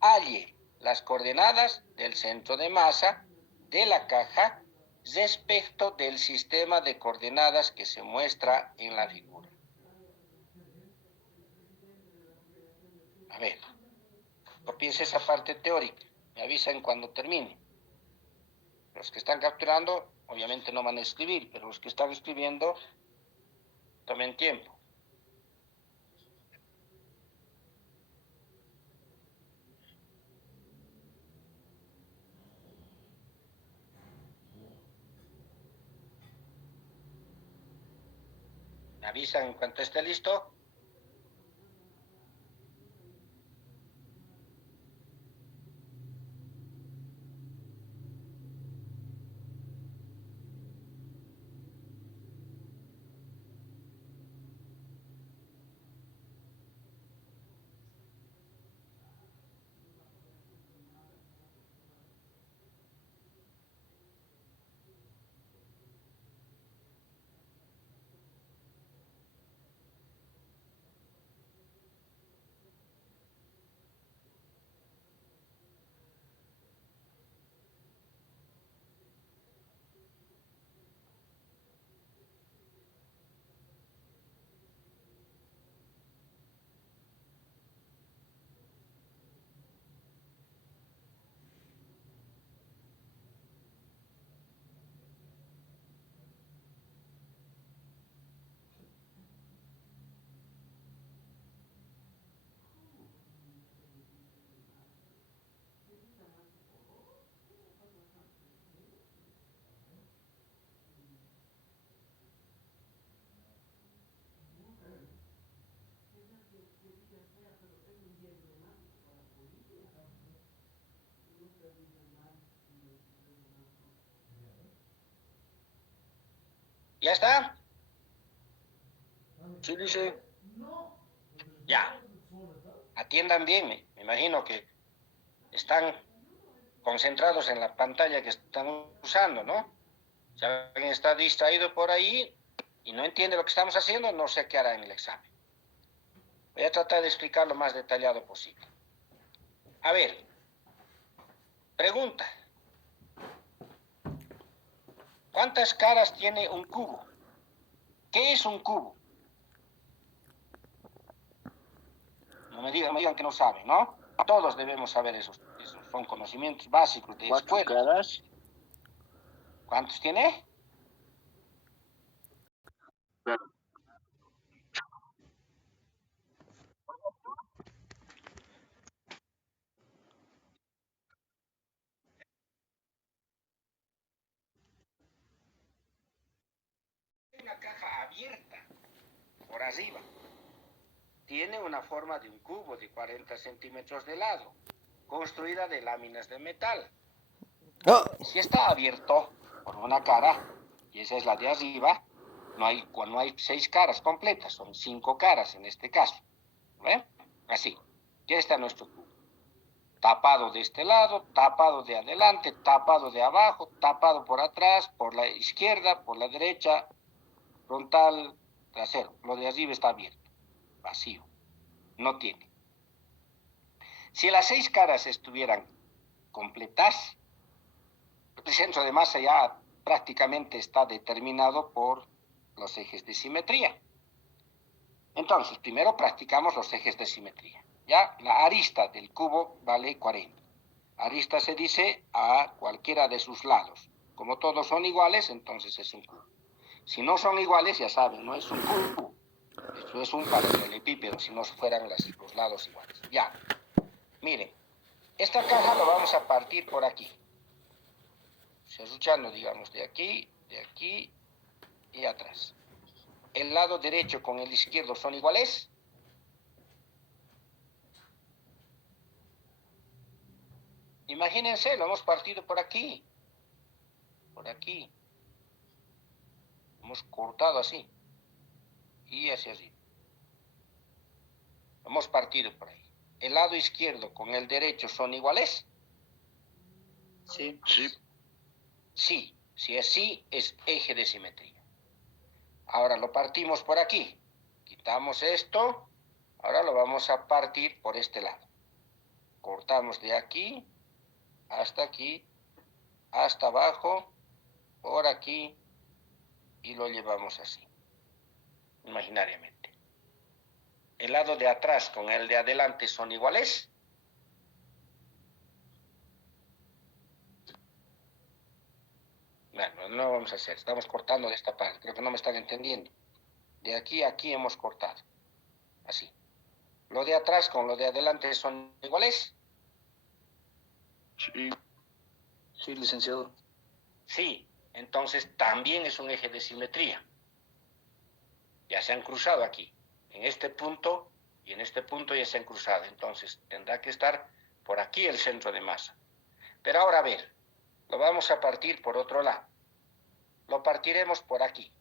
Halle las coordenadas del centro de masa de la caja respecto del sistema de coordenadas que se muestra en la figura. A ver, copiense esa parte teórica. Me avisan cuando termine. Los que están capturando, obviamente no van a escribir, pero los que están escribiendo, tomen tiempo. Me avisan en cuanto esté listo. ¿Ya está? Sí, dice. Ya. Atiendan bien, me imagino que están concentrados en la pantalla que están usando, ¿no? Si alguien está distraído por ahí y no entiende lo que estamos haciendo, no sé qué hará en el examen. Voy a tratar de explicar lo más detallado posible. A ver, pregunta. ¿Cuántas caras tiene un cubo? ¿Qué es un cubo? No me digan que no saben, ¿no? Todos debemos saber esos son conocimientos básicos de 4 escuela. caras. ¿Cuántos tiene? Claro. Una caja abierta por arriba. Tiene una forma de un cubo de 40 centímetros de lado, construida de láminas de metal. Ah, Si está abierto por una cara, y esa es la de arriba, no hay 6 caras completas, son 5 caras en este caso. ¿Ven? Así. Ya está nuestro cubo. Tapado de este lado, tapado de adelante, tapado de abajo, tapado por atrás, por la izquierda, por la derecha, frontal, trasero. Lo de arriba está abierto, vacío, no tiene. Si las 6 caras estuvieran completas, el centro de masa ya prácticamente está determinado por los ejes de simetría. Entonces, primero practicamos los ejes de simetría. Ya, la arista del cubo vale 40. Arista se dice a cualquiera de sus lados. Como todos son iguales, entonces es un cubo. Si no son iguales, ya saben, no es un cubo. Eso es un paralelepípedo, si no fueran los lados iguales. Ya, miren, esta caja lo vamos a partir por aquí. Serruchando, digamos, de aquí y atrás. El lado derecho con el izquierdo son iguales. Imagínense, lo hemos partido por aquí. Por aquí. Hemos cortado así. Y hacia allí. Hemos partido por ahí. El lado izquierdo con el derecho son iguales. Sí. Sí. Sí. Si es sí, es eje de simetría. Ahora lo partimos por aquí. Quitamos esto. Ahora lo vamos a partir por este lado. Cortamos de aquí hasta abajo, por aquí, y lo llevamos así, imaginariamente. El lado de atrás con el de adelante son iguales. Bueno, no vamos a hacer, estamos cortando de esta parte, creo que no me están entendiendo. De aquí a aquí hemos cortado, así. Lo de atrás con lo de adelante son iguales. Sí. Sí, licenciado. Sí, entonces también es un eje de simetría. Ya se han cruzado aquí. En este punto y en este punto ya se han cruzado. Entonces tendrá que estar por aquí el centro de masa. Pero ahora a ver, lo vamos a partir por otro lado. Lo partiremos por aquí.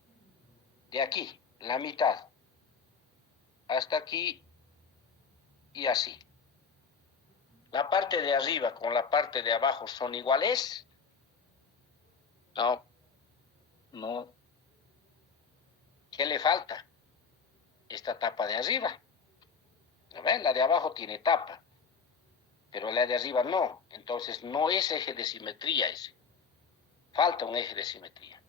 De aquí, la mitad. Hasta aquí y así. La parte de arriba con la parte de abajo son iguales. No. No. ¿Qué le falta? Esta tapa de arriba. ¿No ven? La de abajo tiene tapa, pero la de arriba no. Entonces no es eje de simetría ese. Falta un eje de simetría.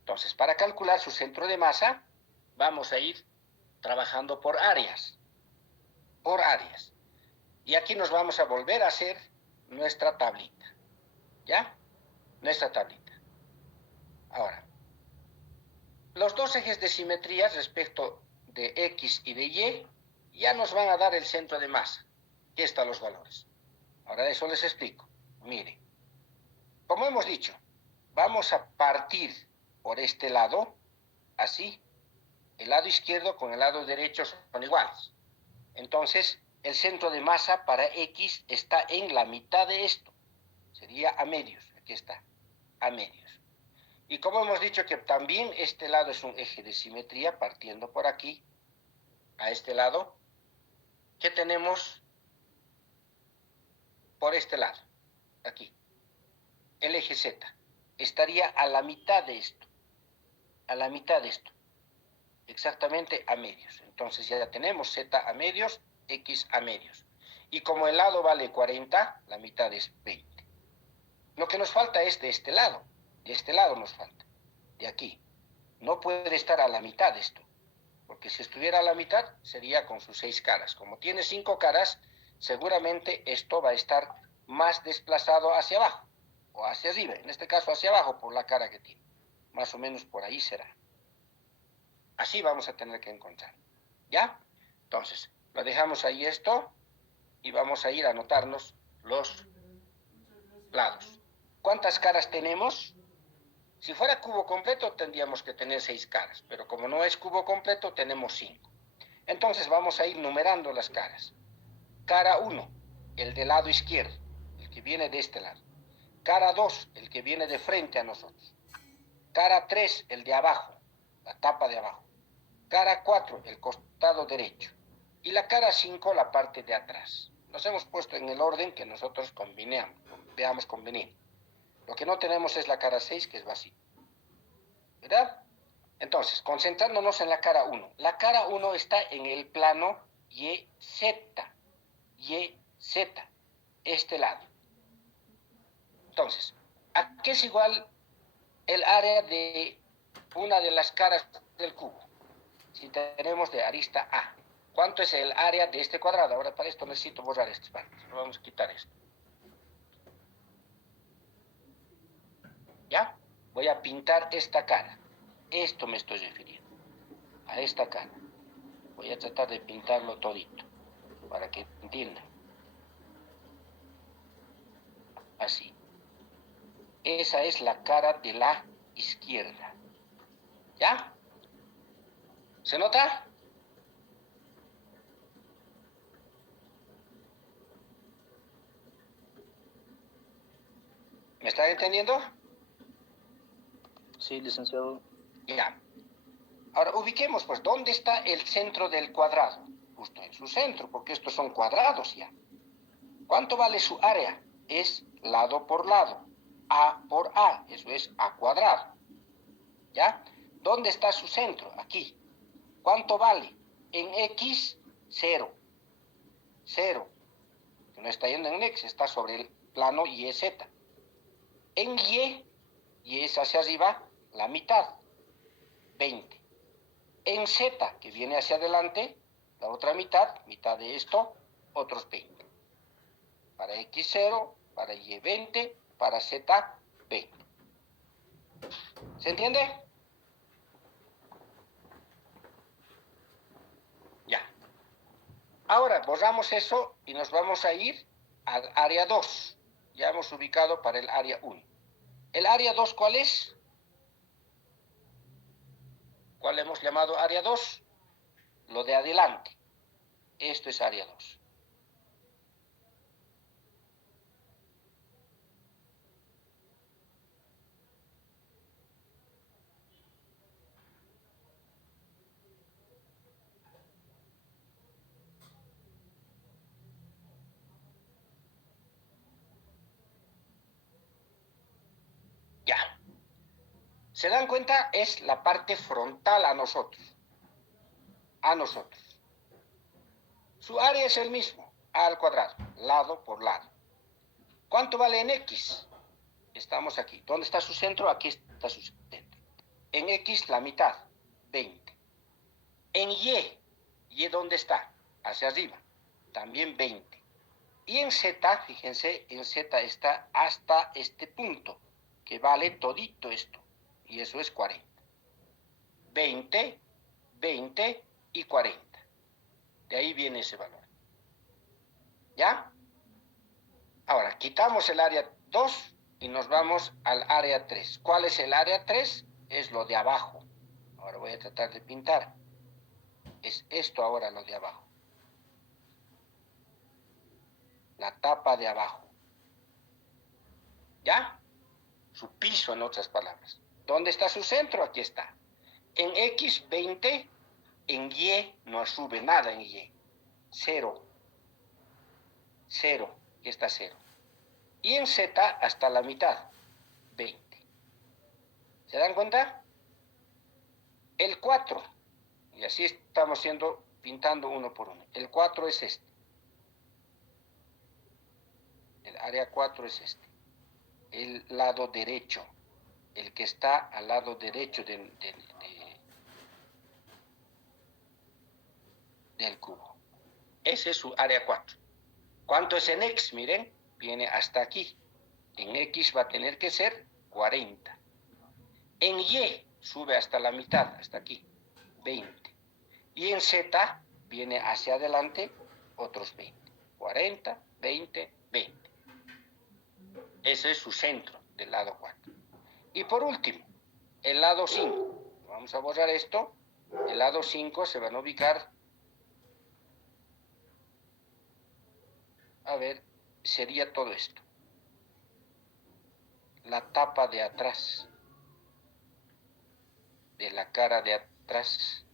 Entonces, para calcular su centro de masa, vamos a ir trabajando por áreas. Por áreas. Y aquí nos vamos a volver a hacer nuestra tablita. ¿Ya? Nuestra tablita. Ahora, los dos ejes de simetría respecto de X y de Y ya nos van a dar el centro de masa. Aquí están los valores. Ahora eso les explico. Miren, como hemos dicho, vamos a partir por este lado, así. El lado izquierdo con el lado derecho son iguales. Entonces, el centro de masa para X está en la mitad de esto. Sería a medios. Aquí está, a medios. Y como hemos dicho que también este lado es un eje de simetría, partiendo por aquí, a este lado, ¿qué tenemos por este lado? Aquí. El eje Z estaría a la mitad de esto. A la mitad de esto. Exactamente a medios. Entonces ya tenemos Z a medios, X a medios. Y como el lado vale 40, la mitad es 20. Lo que nos falta es de este lado. De este lado nos falta. De aquí. No puede estar a la mitad esto. Porque si estuviera a la mitad, sería con sus 6 caras. Como tiene 5 caras, seguramente esto va a estar más desplazado hacia abajo. O hacia arriba. En este caso hacia abajo por la cara que tiene. Más o menos por ahí será. Así vamos a tener que encontrar. ¿Ya? Entonces, lo dejamos ahí esto y vamos a ir a anotarnos los lados. ¿Cuántas caras tenemos? Si fuera cubo completo tendríamos que tener 6 caras, pero como no es cubo completo tenemos 5. Entonces vamos a ir numerando las caras. Cara 1, el del lado izquierdo, el que viene de este lado. Cara 2, el que viene de frente a nosotros. Cara 3, el de abajo, la tapa de abajo. Cara 4, el costado derecho. Y la cara 5, la parte de atrás. Nos hemos puesto en el orden que nosotros veamos conveniente. Lo que no tenemos es la cara 6, que es vacío. ¿Verdad? Entonces, concentrándonos en la cara 1. La cara 1 está en el plano YZ. YZ. Este lado. Entonces, ¿a qué es igual el área de una de las caras del cubo? si tenemos de arista A. ¿Cuánto es el área de este cuadrado? Ahora para esto necesito borrar estas partes. Vamos a quitar esto. ¿Ya? Voy a pintar esta cara. Esto me estoy refiriendo. A esta cara. Voy a tratar de pintarlo todito. Para que entiendan. Así. Esa es la cara de la izquierda. ¿Ya? ¿Se nota? ¿Me están entendiendo? Sí, licenciado. Ya. Ahora ubiquemos, pues, ¿dónde está el centro del cuadrado? Justo en su centro, porque estos son cuadrados ya. ¿Cuánto vale su área? Es lado por lado. A por A, eso es A cuadrado. ¿Ya? ¿Dónde está su centro? Aquí. ¿Cuánto vale? En X, 0. 0. Que no está yendo en X, está sobre el plano YZ. En Y es hacia arriba, la mitad, 20. En Z, que viene hacia adelante, la otra mitad, mitad de esto, otros 20. Para X 0, para Y 20, para Z 20. ¿Se entiende? Ya. Ahora borramos eso y nos vamos a ir al área 2. Ya hemos ubicado para el área 1. ¿El área 2 cuál es? ¿Cuál hemos llamado área 2? Lo de adelante. Esto es área 2. Ya. ¿Se dan cuenta? Es la parte frontal a nosotros. A nosotros. Su área es el mismo, A al cuadrado, lado por lado. ¿Cuánto vale en X? Estamos aquí. ¿Dónde está su centro? Aquí está su centro. En X la mitad, 20. En Y ¿dónde está? Hacia arriba, también 20. Y en Z, fíjense, en Z está hasta este punto, que vale todito esto. Y eso es 40. 20, 20 y 40. De ahí viene ese valor. ¿Ya? Ahora, quitamos el área 2 y nos vamos al área 3. ¿Cuál es el área 3? Es lo de abajo. Ahora voy a tratar de pintar. Es esto ahora lo de abajo. La tapa de abajo. ¿Ya? Su piso, en otras palabras. ¿Dónde está su centro? Aquí está. En X, 20. En Y no sube nada en Y. 0. 0. Aquí está 0. Y en Z hasta la mitad. 20. ¿Se dan cuenta? El 4. Y así estamos pintando uno por uno. El 4 es este. El área 4 es este. El lado derecho. El que está al lado derecho del cubo. Ese es su área 4. ¿Cuánto es en X? Miren, viene hasta aquí. En X va a tener que ser 40. En Y sube hasta la mitad, hasta aquí, 20. Y en Z viene hacia adelante otros 20. 40, 20, 20. Ese es su centro del lado 4. Y por último, el lado 5. Vamos a borrar esto. El lado 5 se van a ubicar. A ver, sería todo esto. La tapa de atrás. De la cara de atrás.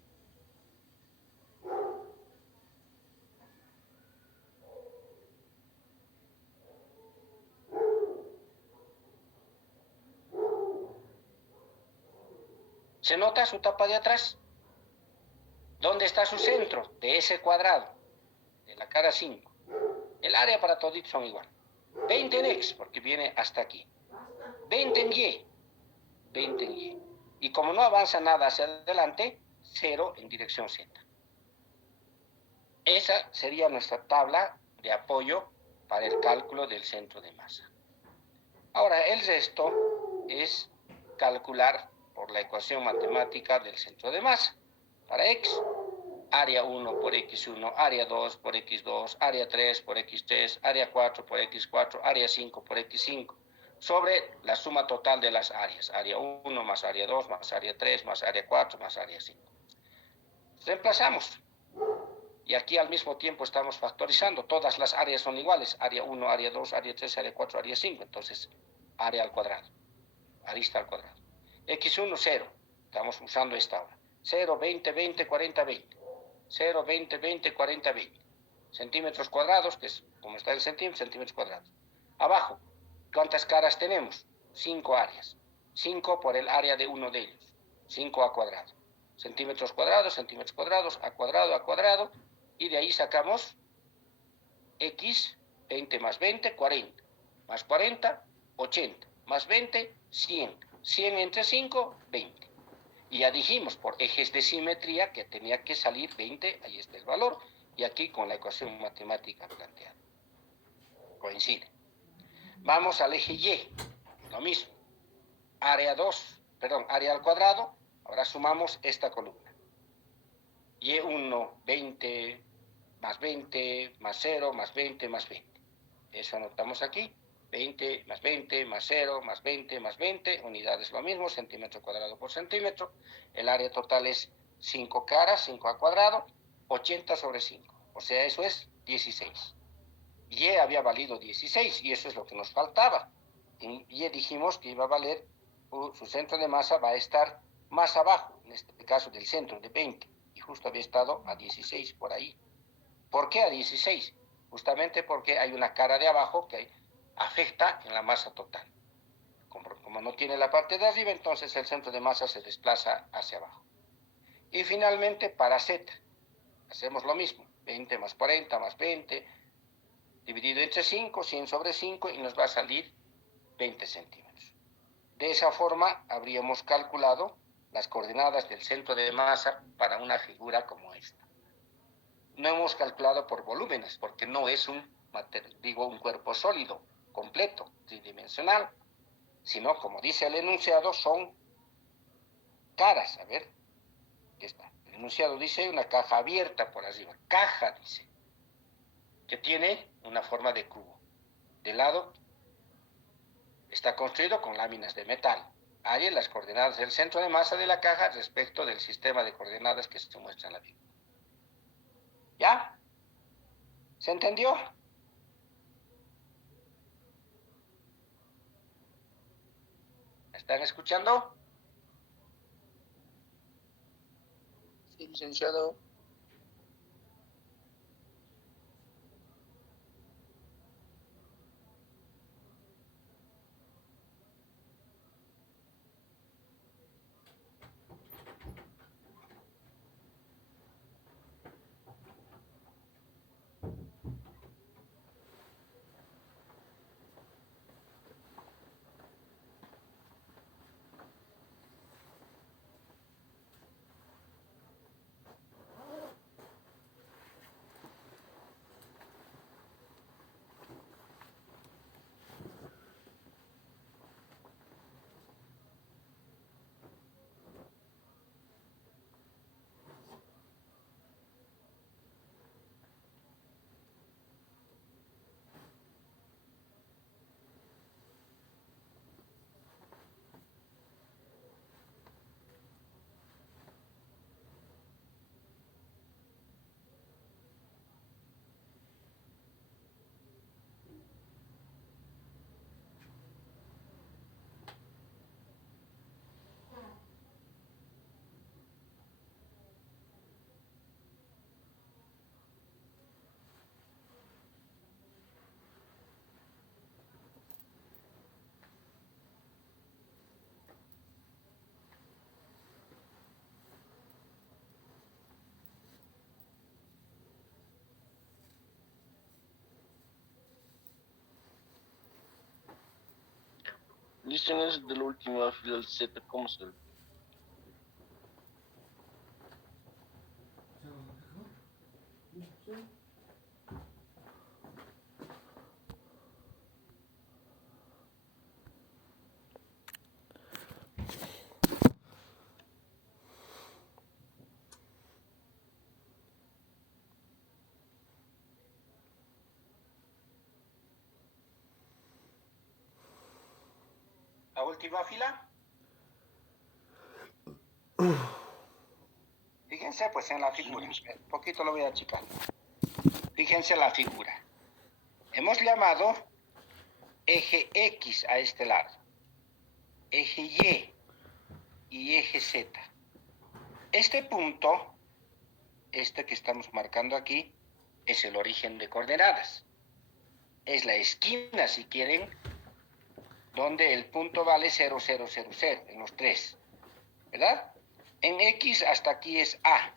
¿Se nota su tapa de atrás? ¿Dónde está su centro? De ese cuadrado, de la cara 5. El área para toditos son igual. 20 en X, porque viene hasta aquí. 20 en Y. 20 en Y. Y como no avanza nada hacia adelante, 0 en dirección Z. Esa sería nuestra tabla de apoyo para el cálculo del centro de masa. Ahora, el resto es calcular por la ecuación matemática del centro de masa. Para X, área 1 por X1, área 2 por X2, área 3 por X3, área 4 por X4, área 5 por X5, sobre la suma total de las áreas, área 1 más área 2 más área 3 más área 4 más área 5. Reemplazamos. Y aquí al mismo tiempo estamos factorizando. Todas las áreas son iguales. Área 1, área 2, área 3, área 4, área 5. Entonces, área al cuadrado. Arista al cuadrado. X1, 0. Estamos usando esta ahora. 0, 20, 20, 40, 20. 0, 20, 20, 40, 20. Centímetros cuadrados, que es como está el centímetro, centímetros cuadrados. Abajo, ¿cuántas caras tenemos? 5 áreas. 5 por el área de uno de ellos. 5 a cuadrado. Centímetros cuadrados, a cuadrado. Y de ahí sacamos X, 20 más 20, 40. Más 40, 80. Más 20, 100. 100 entre 5, 20. Y ya dijimos, por ejes de simetría, que tenía que salir 20, ahí está el valor, y aquí con la ecuación matemática planteada. Coincide. Vamos al eje Y, lo mismo. Área al cuadrado, ahora sumamos esta columna. Y1, 20, más 20, más 0, más 20, más 20. Eso anotamos aquí. 20 más 20 más 0 más 20 más 20, unidades lo mismo, centímetro cuadrado por centímetro. El área total es 5 caras, 5 al cuadrado, 80 sobre 5. O sea, eso es 16. Y había valido 16 y eso es lo que nos faltaba. En Y dijimos que iba a valer, su centro de masa va a estar más abajo, en este caso del centro de 20. Y justo había estado a 16 por ahí. ¿Por qué a 16? Justamente porque hay una cara de abajo que afecta en la masa total. Como no tiene la parte de arriba, entonces el centro de masa se desplaza hacia abajo. Y finalmente, para Z, hacemos lo mismo. 20 más 40 más 20, dividido entre 5, 100 sobre 5, y nos va a salir 20 centímetros. De esa forma, habríamos calculado las coordenadas del centro de masa para una figura como esta. No hemos calculado por volúmenes, porque no es un cuerpo sólido, completo, tridimensional, sino, como dice el enunciado, son caras. A ver, ¿qué está? El enunciado dice una caja abierta por arriba. Caja, dice, que tiene una forma de cubo. De lado está construido con láminas de metal. Hay las coordenadas del centro de masa de la caja respecto del sistema de coordenadas que se muestra en la figura. ¿Ya? ¿Se entendió? ¿Me están escuchando? Sí, licenciado. Dicen es de la última fila del Z, ¿cómo se ve? última fila. Fíjense pues en la figura. Un poquito lo voy a achicar. Fíjense la figura. Hemos llamado eje X a este lado, eje Y eje Z. Este punto, este que estamos marcando aquí, es el origen de coordenadas. Es la esquina, si quieren, donde el punto vale 0, 0, 0, 0, en los tres, ¿verdad? En X hasta aquí es A,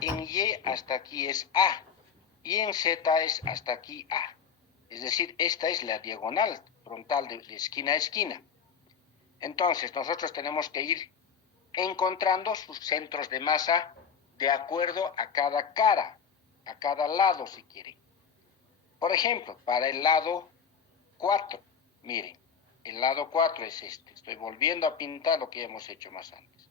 en Y hasta aquí es A, y en Z es hasta aquí A. Es decir, esta es la diagonal frontal de esquina a esquina. Entonces, nosotros tenemos que ir encontrando sus centros de masa de acuerdo a cada cara, a cada lado, si quieren. Por ejemplo, para el lado 4, miren, el lado 4 es este. Estoy volviendo a pintar lo que hemos hecho más antes.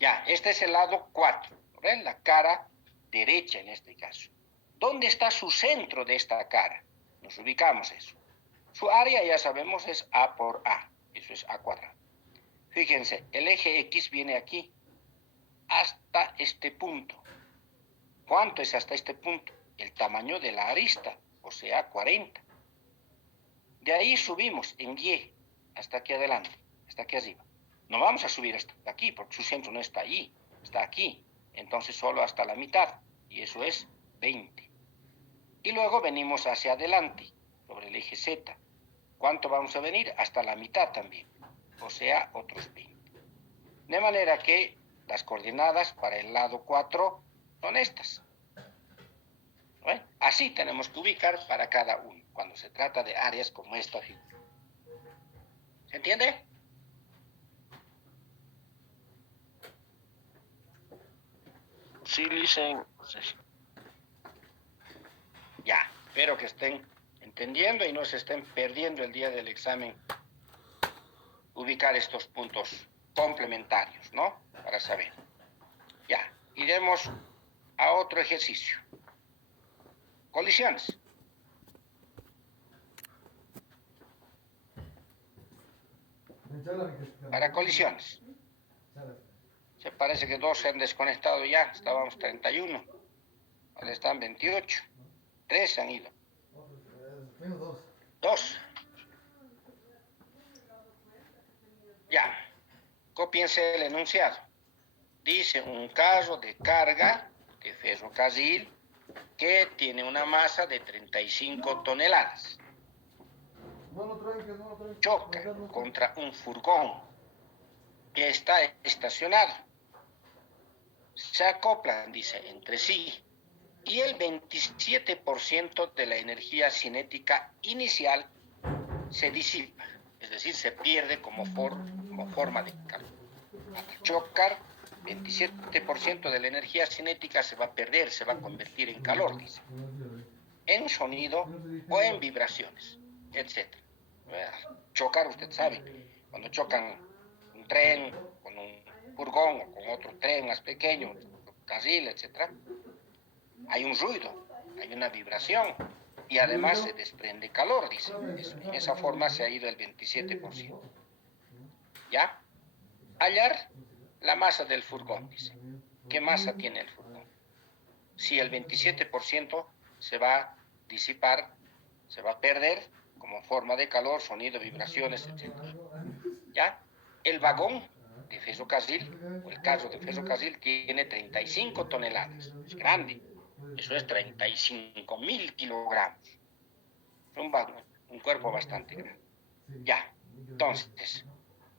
Ya, este es el lado 4, ¿ven? La cara derecha en este caso. ¿Dónde está su centro de esta cara? Nos ubicamos eso. Su área, ya sabemos, es A por A. Eso es A cuadrado. Fíjense, el eje X viene aquí, hasta este punto. ¿Cuánto es hasta este punto? El tamaño de la arista, o sea, 40. De ahí subimos en Y, hasta aquí adelante, hasta aquí arriba. No vamos a subir hasta aquí, porque su centro no está allí, está aquí. Entonces solo hasta la mitad, y eso es 20. Y luego venimos hacia adelante, sobre el eje Z. ¿Cuánto vamos a venir? Hasta la mitad también, o sea, otros 20. De manera que las coordenadas para el lado 4 son estas. ¿No? Así tenemos que ubicar para cada uno, cuando se trata de áreas como esta figura. ¿Se entiende? Sí, dicen. Ya, espero que estén entendiendo y no se estén perdiendo el día del examen ubicar estos puntos complementarios, ¿no? Para saber. Ya, iremos a otro ejercicio. Colisiones. Para colisiones. Se parece que 2 se han desconectado ya, estábamos 31. Ahora están 28. 3 se han ido. 2. Ya, cópiense el enunciado. Dice un carro de carga de ferrocarril que tiene una masa de 35 toneladas. Choca contra un furgón que está estacionado. Se acoplan, dice, entre sí, y el 27% de la energía cinética inicial se disipa, es decir, se pierde como forma de calor. Al chocar, 27% de la energía cinética se va a perder, se va a convertir en calor, dice, en sonido o en vibraciones, etc. Chocar, usted sabe, cuando chocan un tren con un furgón o con otro tren más pequeño, otro carril, etc., hay un ruido, hay una vibración y además se desprende calor, dice. En esa forma se ha ido el 27%. ¿Ya? Hallar la masa del furgón, dice. ¿Qué masa tiene el furgón? Si el 27% se va a disipar, se va a perder como forma de calor, sonido, vibraciones, etc. ¿Ya? El vagón de ferrocarril, o el carro de ferrocarril, tiene 35 toneladas. Es grande. Eso es 35.000 kilogramos. Es un cuerpo bastante grande. Ya. Entonces,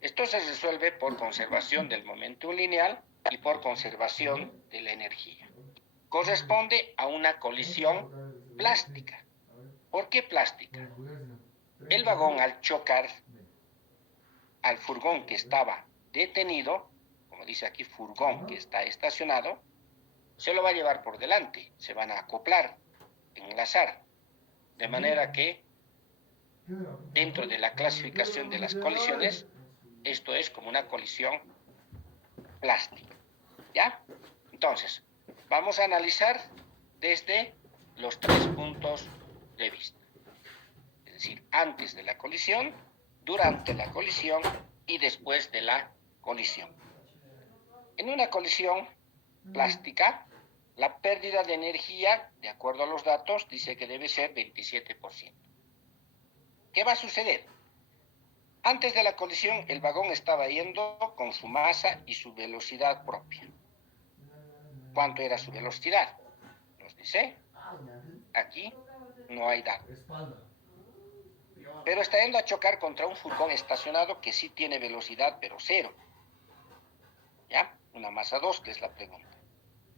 esto se resuelve por conservación del momento lineal y por conservación de la energía. Corresponde a una colisión plástica. ¿Por qué plástica? El vagón, al chocar al furgón que estaba detenido, como dice aquí, furgón que está estacionado, se lo va a llevar por delante, se van a acoplar, enlazar, de manera que dentro de la clasificación de las colisiones, esto es como una colisión plástica. ¿Ya? Entonces, vamos a analizar desde los 3 puntos de vista. Es decir, antes de la colisión, durante la colisión y después de la colisión. En una colisión plástica, la pérdida de energía, de acuerdo a los datos, dice que debe ser 27%. ¿Qué va a suceder? Antes de la colisión, el vagón estaba yendo con su masa y su velocidad propia. ¿Cuánto era su velocidad? Nos dice, aquí no hay datos. Pero está yendo a chocar contra un furgón estacionado que sí tiene velocidad, pero cero. ¿Ya? Una masa 2, que es la pregunta.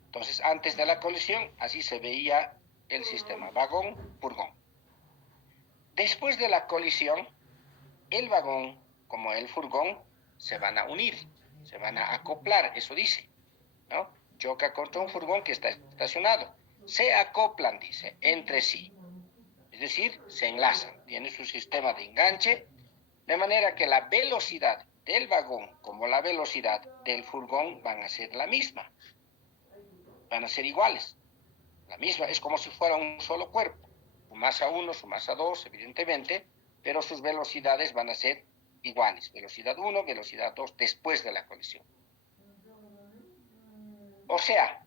Entonces, antes de la colisión, así se veía el sistema vagón-furgón. Después de la colisión, el vagón como el furgón se van a unir, se van a acoplar, eso dice, ¿no? Choca contra un furgón que está estacionado. Se acoplan, dice, entre sí. Es decir, se enlazan, tiene su sistema de enganche, de manera que la velocidad del vagón como la velocidad del furgón van a ser la misma. Van a ser iguales. La misma, es como si fuera un solo cuerpo. Su masa 1, su masa 2, evidentemente, pero sus velocidades van a ser iguales. Velocidad 1, velocidad 2, después de la colisión. O sea,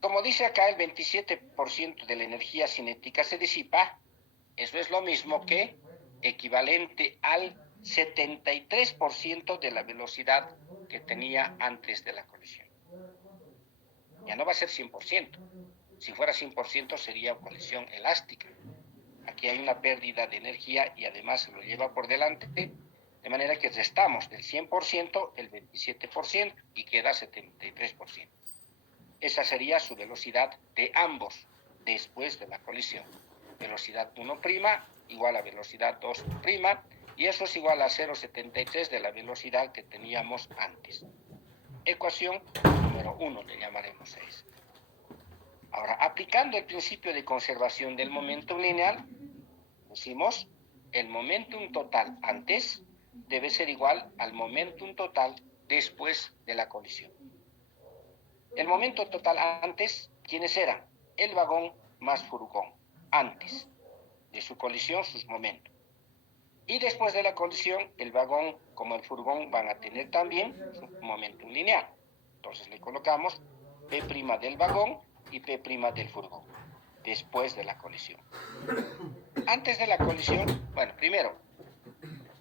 como dice acá, el 27% de la energía cinética se disipa. Eso es lo mismo que equivalente al 73% de la velocidad que tenía antes de la colisión. Ya no va a ser 100%. Si fuera 100% sería colisión elástica. Aquí hay una pérdida de energía y además se lo lleva por delante, de manera que restamos del 100% el 27% y queda 73%. Esa sería su velocidad de ambos después de la colisión. Velocidad 1' igual a velocidad 2', y eso es igual a 0,73 de la velocidad que teníamos antes. Ecuación número 1 le llamaremos a esa. Ahora, aplicando el principio de conservación del momentum lineal, decimos, el momentum total antes debe ser igual al momentum total después de la colisión. El momento total antes, ¿quiénes eran? El vagón más furgón, antes de su colisión, sus momentos. Y después de la colisión, el vagón como el furgón van a tener también su momentum lineal. Entonces le colocamos P' del vagón y P' del furgón, después de la colisión. Antes de la colisión, bueno, primero,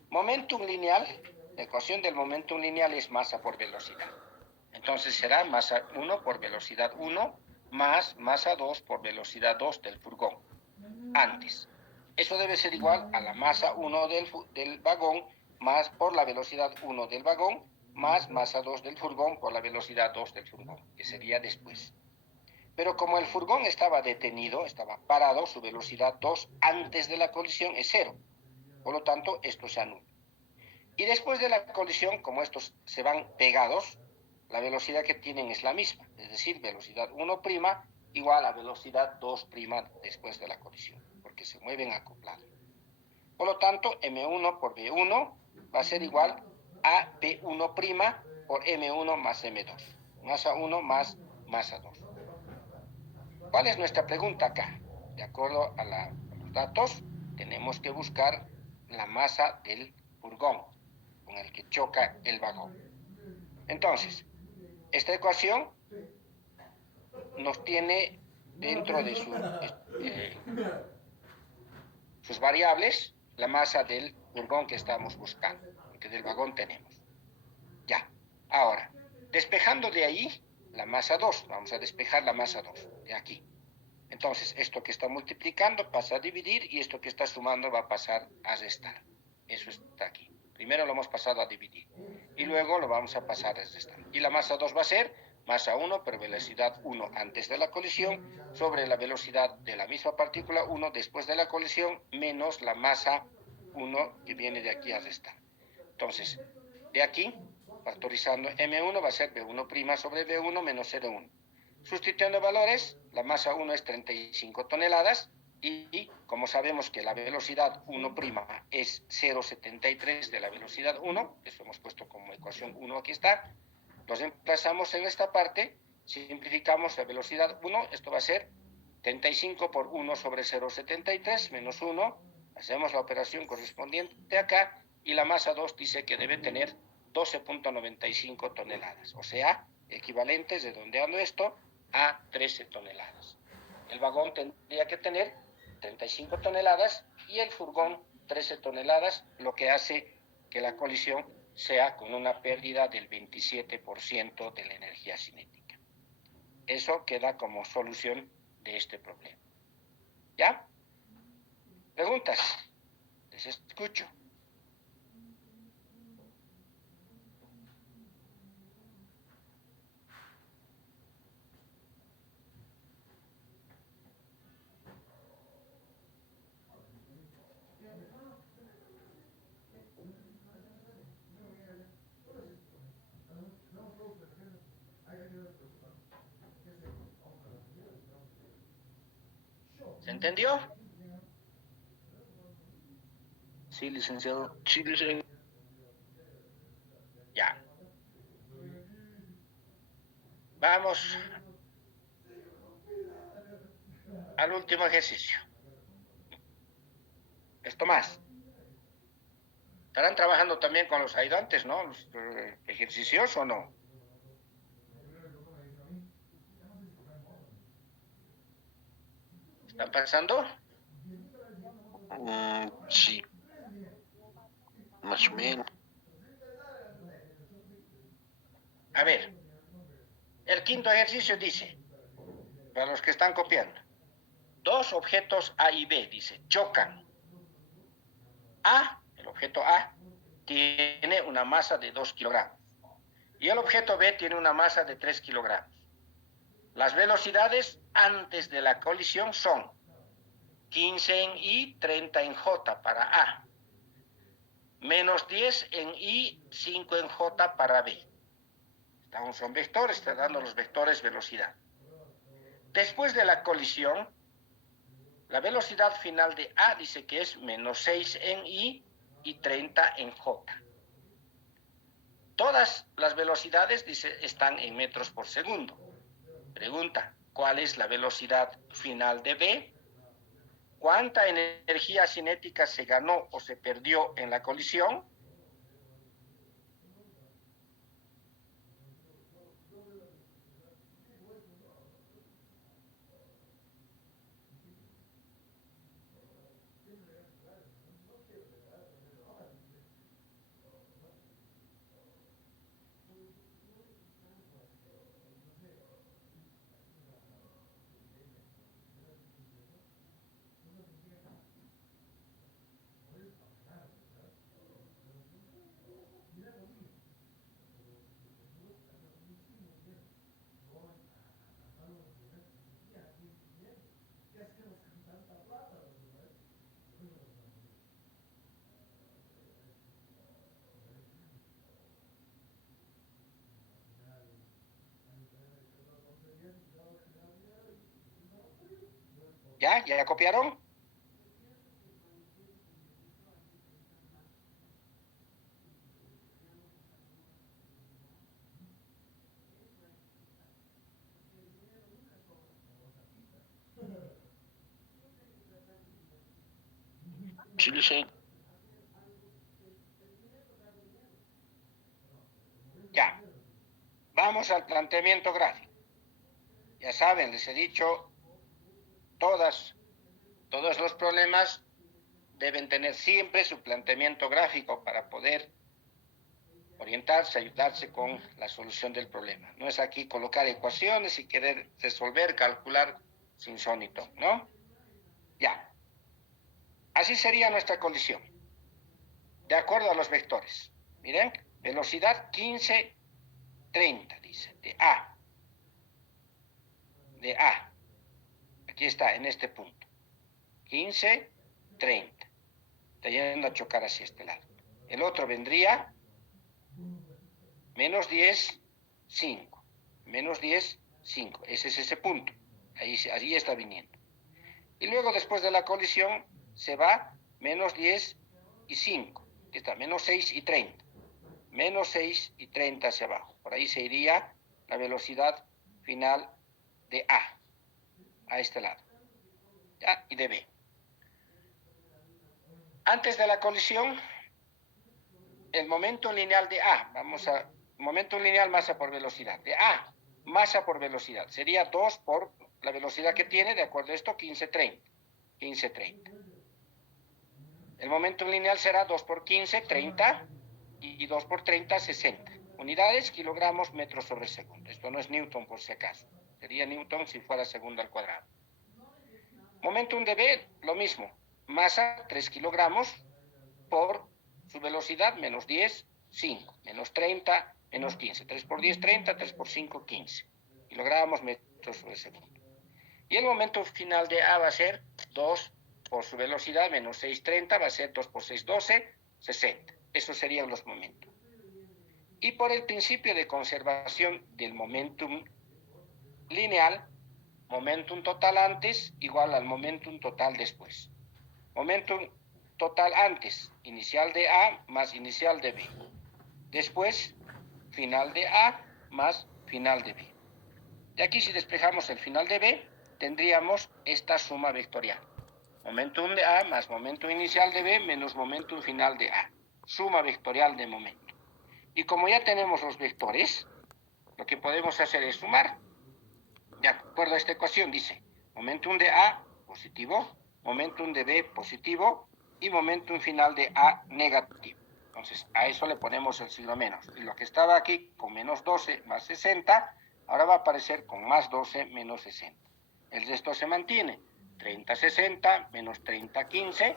momentum lineal, la ecuación del momentum lineal es masa por velocidad. Entonces será masa 1 por velocidad 1 más masa 2 por velocidad 2 del furgón, antes. Eso debe ser igual a la masa 1 del vagón más por la velocidad 1 del vagón más masa 2 del furgón por la velocidad 2 del furgón, que sería después. Pero como el furgón estaba detenido, estaba parado, su velocidad 2 antes de la colisión es 0. Por lo tanto, esto se anula. Y después de la colisión, como estos se van pegados, la velocidad que tienen es la misma, es decir, velocidad 1' igual a velocidad 2' después de la colisión, porque se mueven acoplados. Por lo tanto, M1 por V1 va a ser igual a V1' por M1 más M2, masa 1 más masa 2. ¿Cuál es nuestra pregunta acá? De acuerdo a los datos, tenemos que buscar la masa del furgón con el que choca el vagón. Entonces, esta ecuación nos tiene dentro de sus variables la masa del furgón que estamos buscando, porque del vagón tenemos. Ya, ahora, despejando de ahí la masa 2, vamos a despejar la masa 2 de aquí. Entonces, esto que está multiplicando pasa a dividir y esto que está sumando va a pasar a restar. Eso está aquí. Primero lo hemos pasado a dividir y luego lo vamos a pasar a restar. Y la masa 2 va a ser masa 1 por velocidad 1 antes de la colisión sobre la velocidad de la misma partícula 1 después de la colisión menos la masa 1 que viene de aquí a restar. Entonces, de aquí, factorizando M1 va a ser V1' sobre V1 menos 0,1. Sustituyendo valores, la masa 1 es 35 toneladas y como sabemos que la velocidad 1' es 0,73 de la velocidad 1, eso hemos puesto como ecuación 1, aquí está, los reemplazamos en esta parte, simplificamos la velocidad 1, esto va a ser 35 por 1 sobre 0,73 menos 1, hacemos la operación correspondiente acá, y la masa 2 dice que debe tener 12.95 toneladas, o sea, equivalentes, redondeando esto, a 13 toneladas. El vagón tendría que tener 35 toneladas y el furgón 13 toneladas, lo que hace que la colisión sea con una pérdida del 27% de la energía cinética. Eso queda como solución de este problema. ¿Ya? ¿Preguntas? Les escucho. ¿Se entendió? Sí, licenciado. Sí, licenciado. Ya. Vamos al último ejercicio. Esto más. ¿Estarán trabajando también con los ayudantes, no? Los ejercicios o no. ¿Están pasando? Sí, más o menos. A ver, el quinto ejercicio dice, para los que están copiando, dos objetos A y B, dice, chocan. A, el objeto A, tiene una masa de 2 kilogramos y el objeto B tiene una masa de 3 kilogramos. Las velocidades antes de la colisión son 15 en I, 30 en J para A, menos 10 en I, 5 en J para B. Son vectores, está dando los vectores velocidad. Después de la colisión, la velocidad final de A dice que es menos 6 en I y 30 en J. Todas las velocidades, dice, están en metros por segundo. Pregunta, ¿cuál es la velocidad final de B? ¿Cuánta energía cinética se ganó o se perdió en la colisión? ¿Ya? ¿Ya copiaron? Sí, licenciado. Ya. Vamos al planteamiento gráfico. Ya saben, les he dicho, todos los problemas deben tener siempre su planteamiento gráfico para poder orientarse, ayudarse con la solución del problema. No es aquí colocar ecuaciones y querer resolver, calcular sin sónito, ¿no? Ya. Así sería nuestra colisión, de acuerdo a los vectores. Miren, velocidad 15, 30, dice, de A. De A. Aquí está, en este punto. 15, 30. Está yendo a chocar hacia este lado. El otro vendría menos 10, 5. Menos 10, 5. Ese es ese punto. Ahí está viniendo. Y luego, después de la colisión, se va menos 10 y 5. Aquí está, menos 6 y 30. menos 6 y 30 hacia abajo. Por ahí se iría la velocidad final de a este lado, ¿ya? Y de B. Antes de la colisión, el momento lineal de momento lineal masa por velocidad, de masa por velocidad, sería 2 por la velocidad que tiene, de acuerdo a esto, 15-30. El momento lineal será 2 por 15, 30, y 2 por 30, 60. Unidades, kilogramos, metros sobre segundo. Esto no es Newton por si acaso. Sería Newton si fuera segundo al cuadrado. Momentum de B, lo mismo. Masa, 3 kilogramos por su velocidad, menos 10, 5. Menos 30, menos 15. 3 por 10, 30. 3 por 5, 15. Kilogramos, metros sobre segundo. Y el momento final de A va a ser 2 por su velocidad, menos 6, 30. Va a ser 2 por 6, 12, 60. Esos serían los momentos. Y por el principio de conservación del momentum lineal, momentum total antes igual al momentum total después. Momentum total antes, inicial de A más inicial de B. Después, final de A más final de B. De aquí, si despejamos el final de B, tendríamos esta suma vectorial. Momentum de A más momentum inicial de B menos momentum final de A. Suma vectorial de momento. Y como ya tenemos los vectores, lo que podemos hacer es sumar. De acuerdo a esta ecuación, dice momentum de A positivo, momentum de B positivo y momentum final de A negativo. Entonces, a eso le ponemos el signo menos. Y lo que estaba aquí con menos 12 más 60, ahora va a aparecer con más 12 menos 60. El resto se mantiene. 30, 60, menos 30, 15.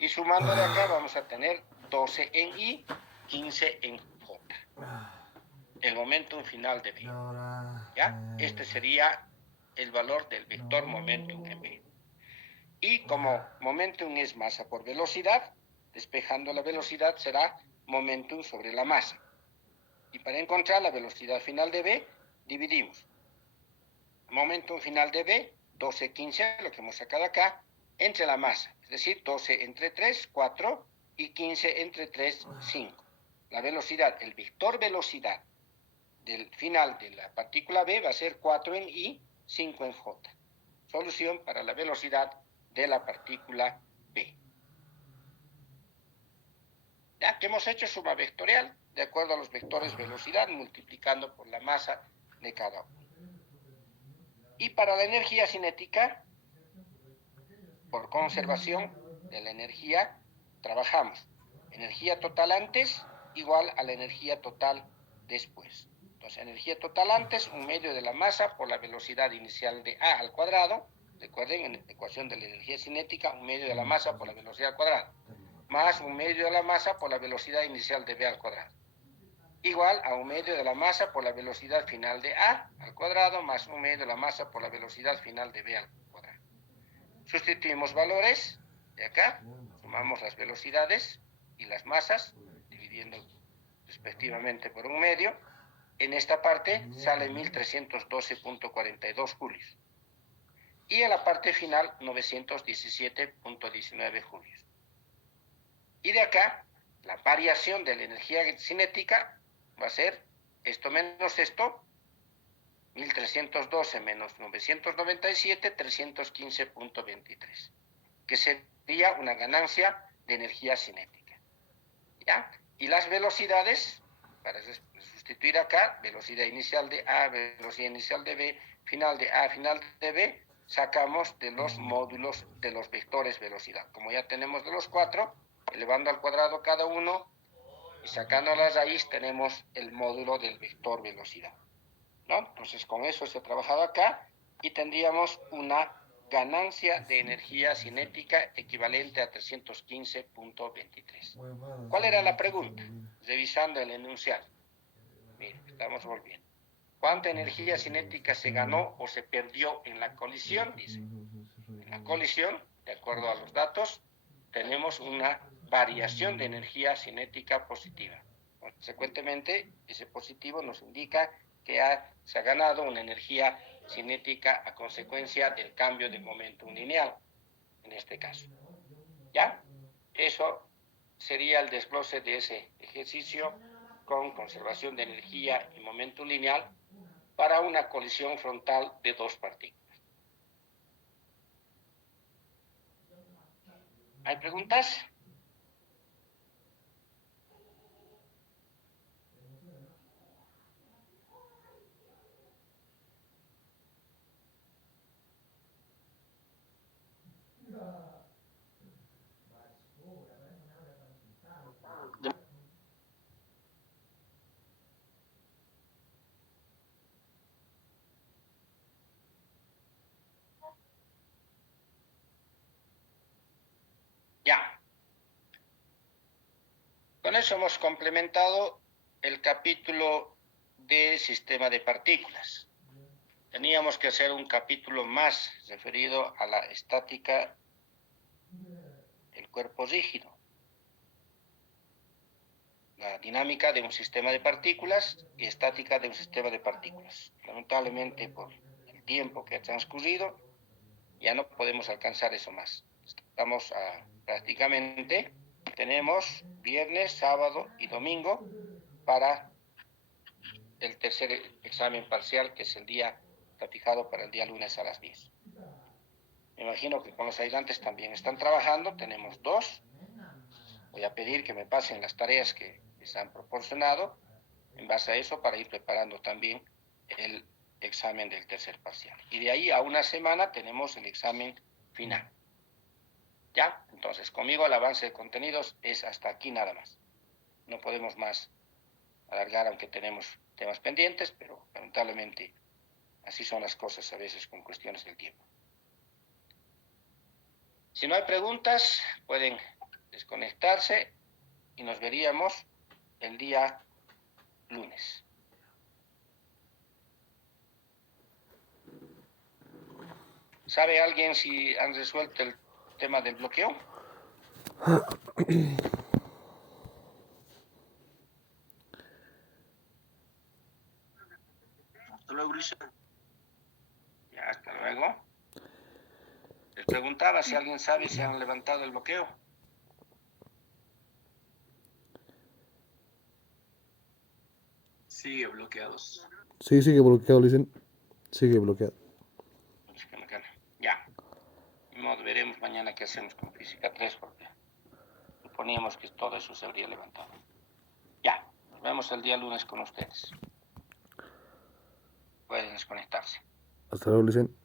Y sumando de acá vamos a tener 12 en I, 15 en J. El momentum final de B. ¿Ya? Este sería el valor del vector momentum en B. Y como momentum es masa por velocidad, despejando la velocidad será momentum sobre la masa. Y para encontrar la velocidad final de B, dividimos momentum final de B, 12, 15, lo que hemos sacado acá, entre la masa. Es decir, 12 entre 3, 4, y 15 entre 3, 5. La velocidad, el vector velocidad del final de la partícula B va a ser 4 en I, 5 en J. Solución para la velocidad de la partícula B. Ya que hemos hecho suma vectorial de acuerdo a los vectores velocidad multiplicando por la masa de cada uno. Y para la energía cinética, por conservación de la energía, trabajamos energía total antes igual a la energía total después. Entonces, energía total antes, 1/2 de la masa por la velocidad inicial de A al cuadrado. Recuerden, en la ecuación de la energía cinética, 1/2 de la masa por la velocidad al cuadrado, más 1/2 de la masa por la velocidad inicial de B al cuadrado, igual a 1/2 de la masa por la velocidad final de A al cuadrado, más 1/2 de la masa por la velocidad final de B al cuadrado. Sustituimos valores de acá, sumamos las velocidades y las masas, dividiendo respectivamente por 1/2. En esta parte sale 1312.42 julios. Y en la parte final, 917.19 julios. Y de acá, la variación de la energía cinética va a ser esto menos esto, 1312 menos 997, 315.23, que sería una ganancia de energía cinética. ¿Ya? Y las velocidades, para sustituir acá, velocidad inicial de A, velocidad inicial de B, final de A, final de B, sacamos de los módulos de los vectores velocidad. Como ya tenemos de los 4, elevando al cuadrado cada uno y sacando la raíz, tenemos el módulo del vector velocidad, ¿no? Entonces, con eso se ha trabajado acá y tendríamos una ganancia de energía cinética equivalente a 315.23. ¿Cuál era la pregunta? Revisando el enunciado. Miren, estamos volviendo. ¿Cuánta energía cinética se ganó o se perdió en la colisión? Dice. En la colisión, de acuerdo a los datos, tenemos una variación de energía cinética positiva. Consecuentemente, ese positivo nos indica que se ha ganado una energía cinética a consecuencia del cambio de momentum lineal, en este caso. ¿Ya? Eso sería el desglose de ese ejercicio con conservación de energía y momento lineal para una colisión frontal de dos partículas. ¿Hay preguntas? Ya. Con eso hemos complementado el capítulo de sistema de partículas. Teníamos que hacer un capítulo más referido a la estática del cuerpo rígido, la dinámica de un sistema de partículas y estática de un sistema de partículas. Lamentablemente, por el tiempo que ha transcurrido, ya no podemos alcanzar eso más. Estamos prácticamente, tenemos viernes, sábado y domingo para el tercer examen parcial, que es el día, está fijado para el día lunes a las 10. Me imagino que con los ayudantes también están trabajando, tenemos 2. Voy a pedir que me pasen las tareas que les han proporcionado en base a eso para ir preparando también el examen del tercer parcial. Y de ahí a una semana tenemos el examen final. ¿Ya? Entonces, conmigo el avance de contenidos es hasta aquí nada más. No podemos más alargar, aunque tenemos temas pendientes, pero lamentablemente así son las cosas a veces con cuestiones del tiempo. Si no hay preguntas, pueden desconectarse y nos veríamos el día lunes. ¿Sabe alguien si han resuelto el tema del bloqueo? Hasta luego, Grisha. Ya, hasta luego. Les preguntaba si alguien sabe si han levantado el bloqueo. Sigue bloqueados. Sí, sigue bloqueado, le dicen. Sigue bloqueado. Ya. De modo, veremos mañana qué hacemos con física 3, porque suponíamos que todo eso se habría levantado. Ya. Nos vemos el día lunes con ustedes. Pueden desconectarse. Hasta luego, le dicen.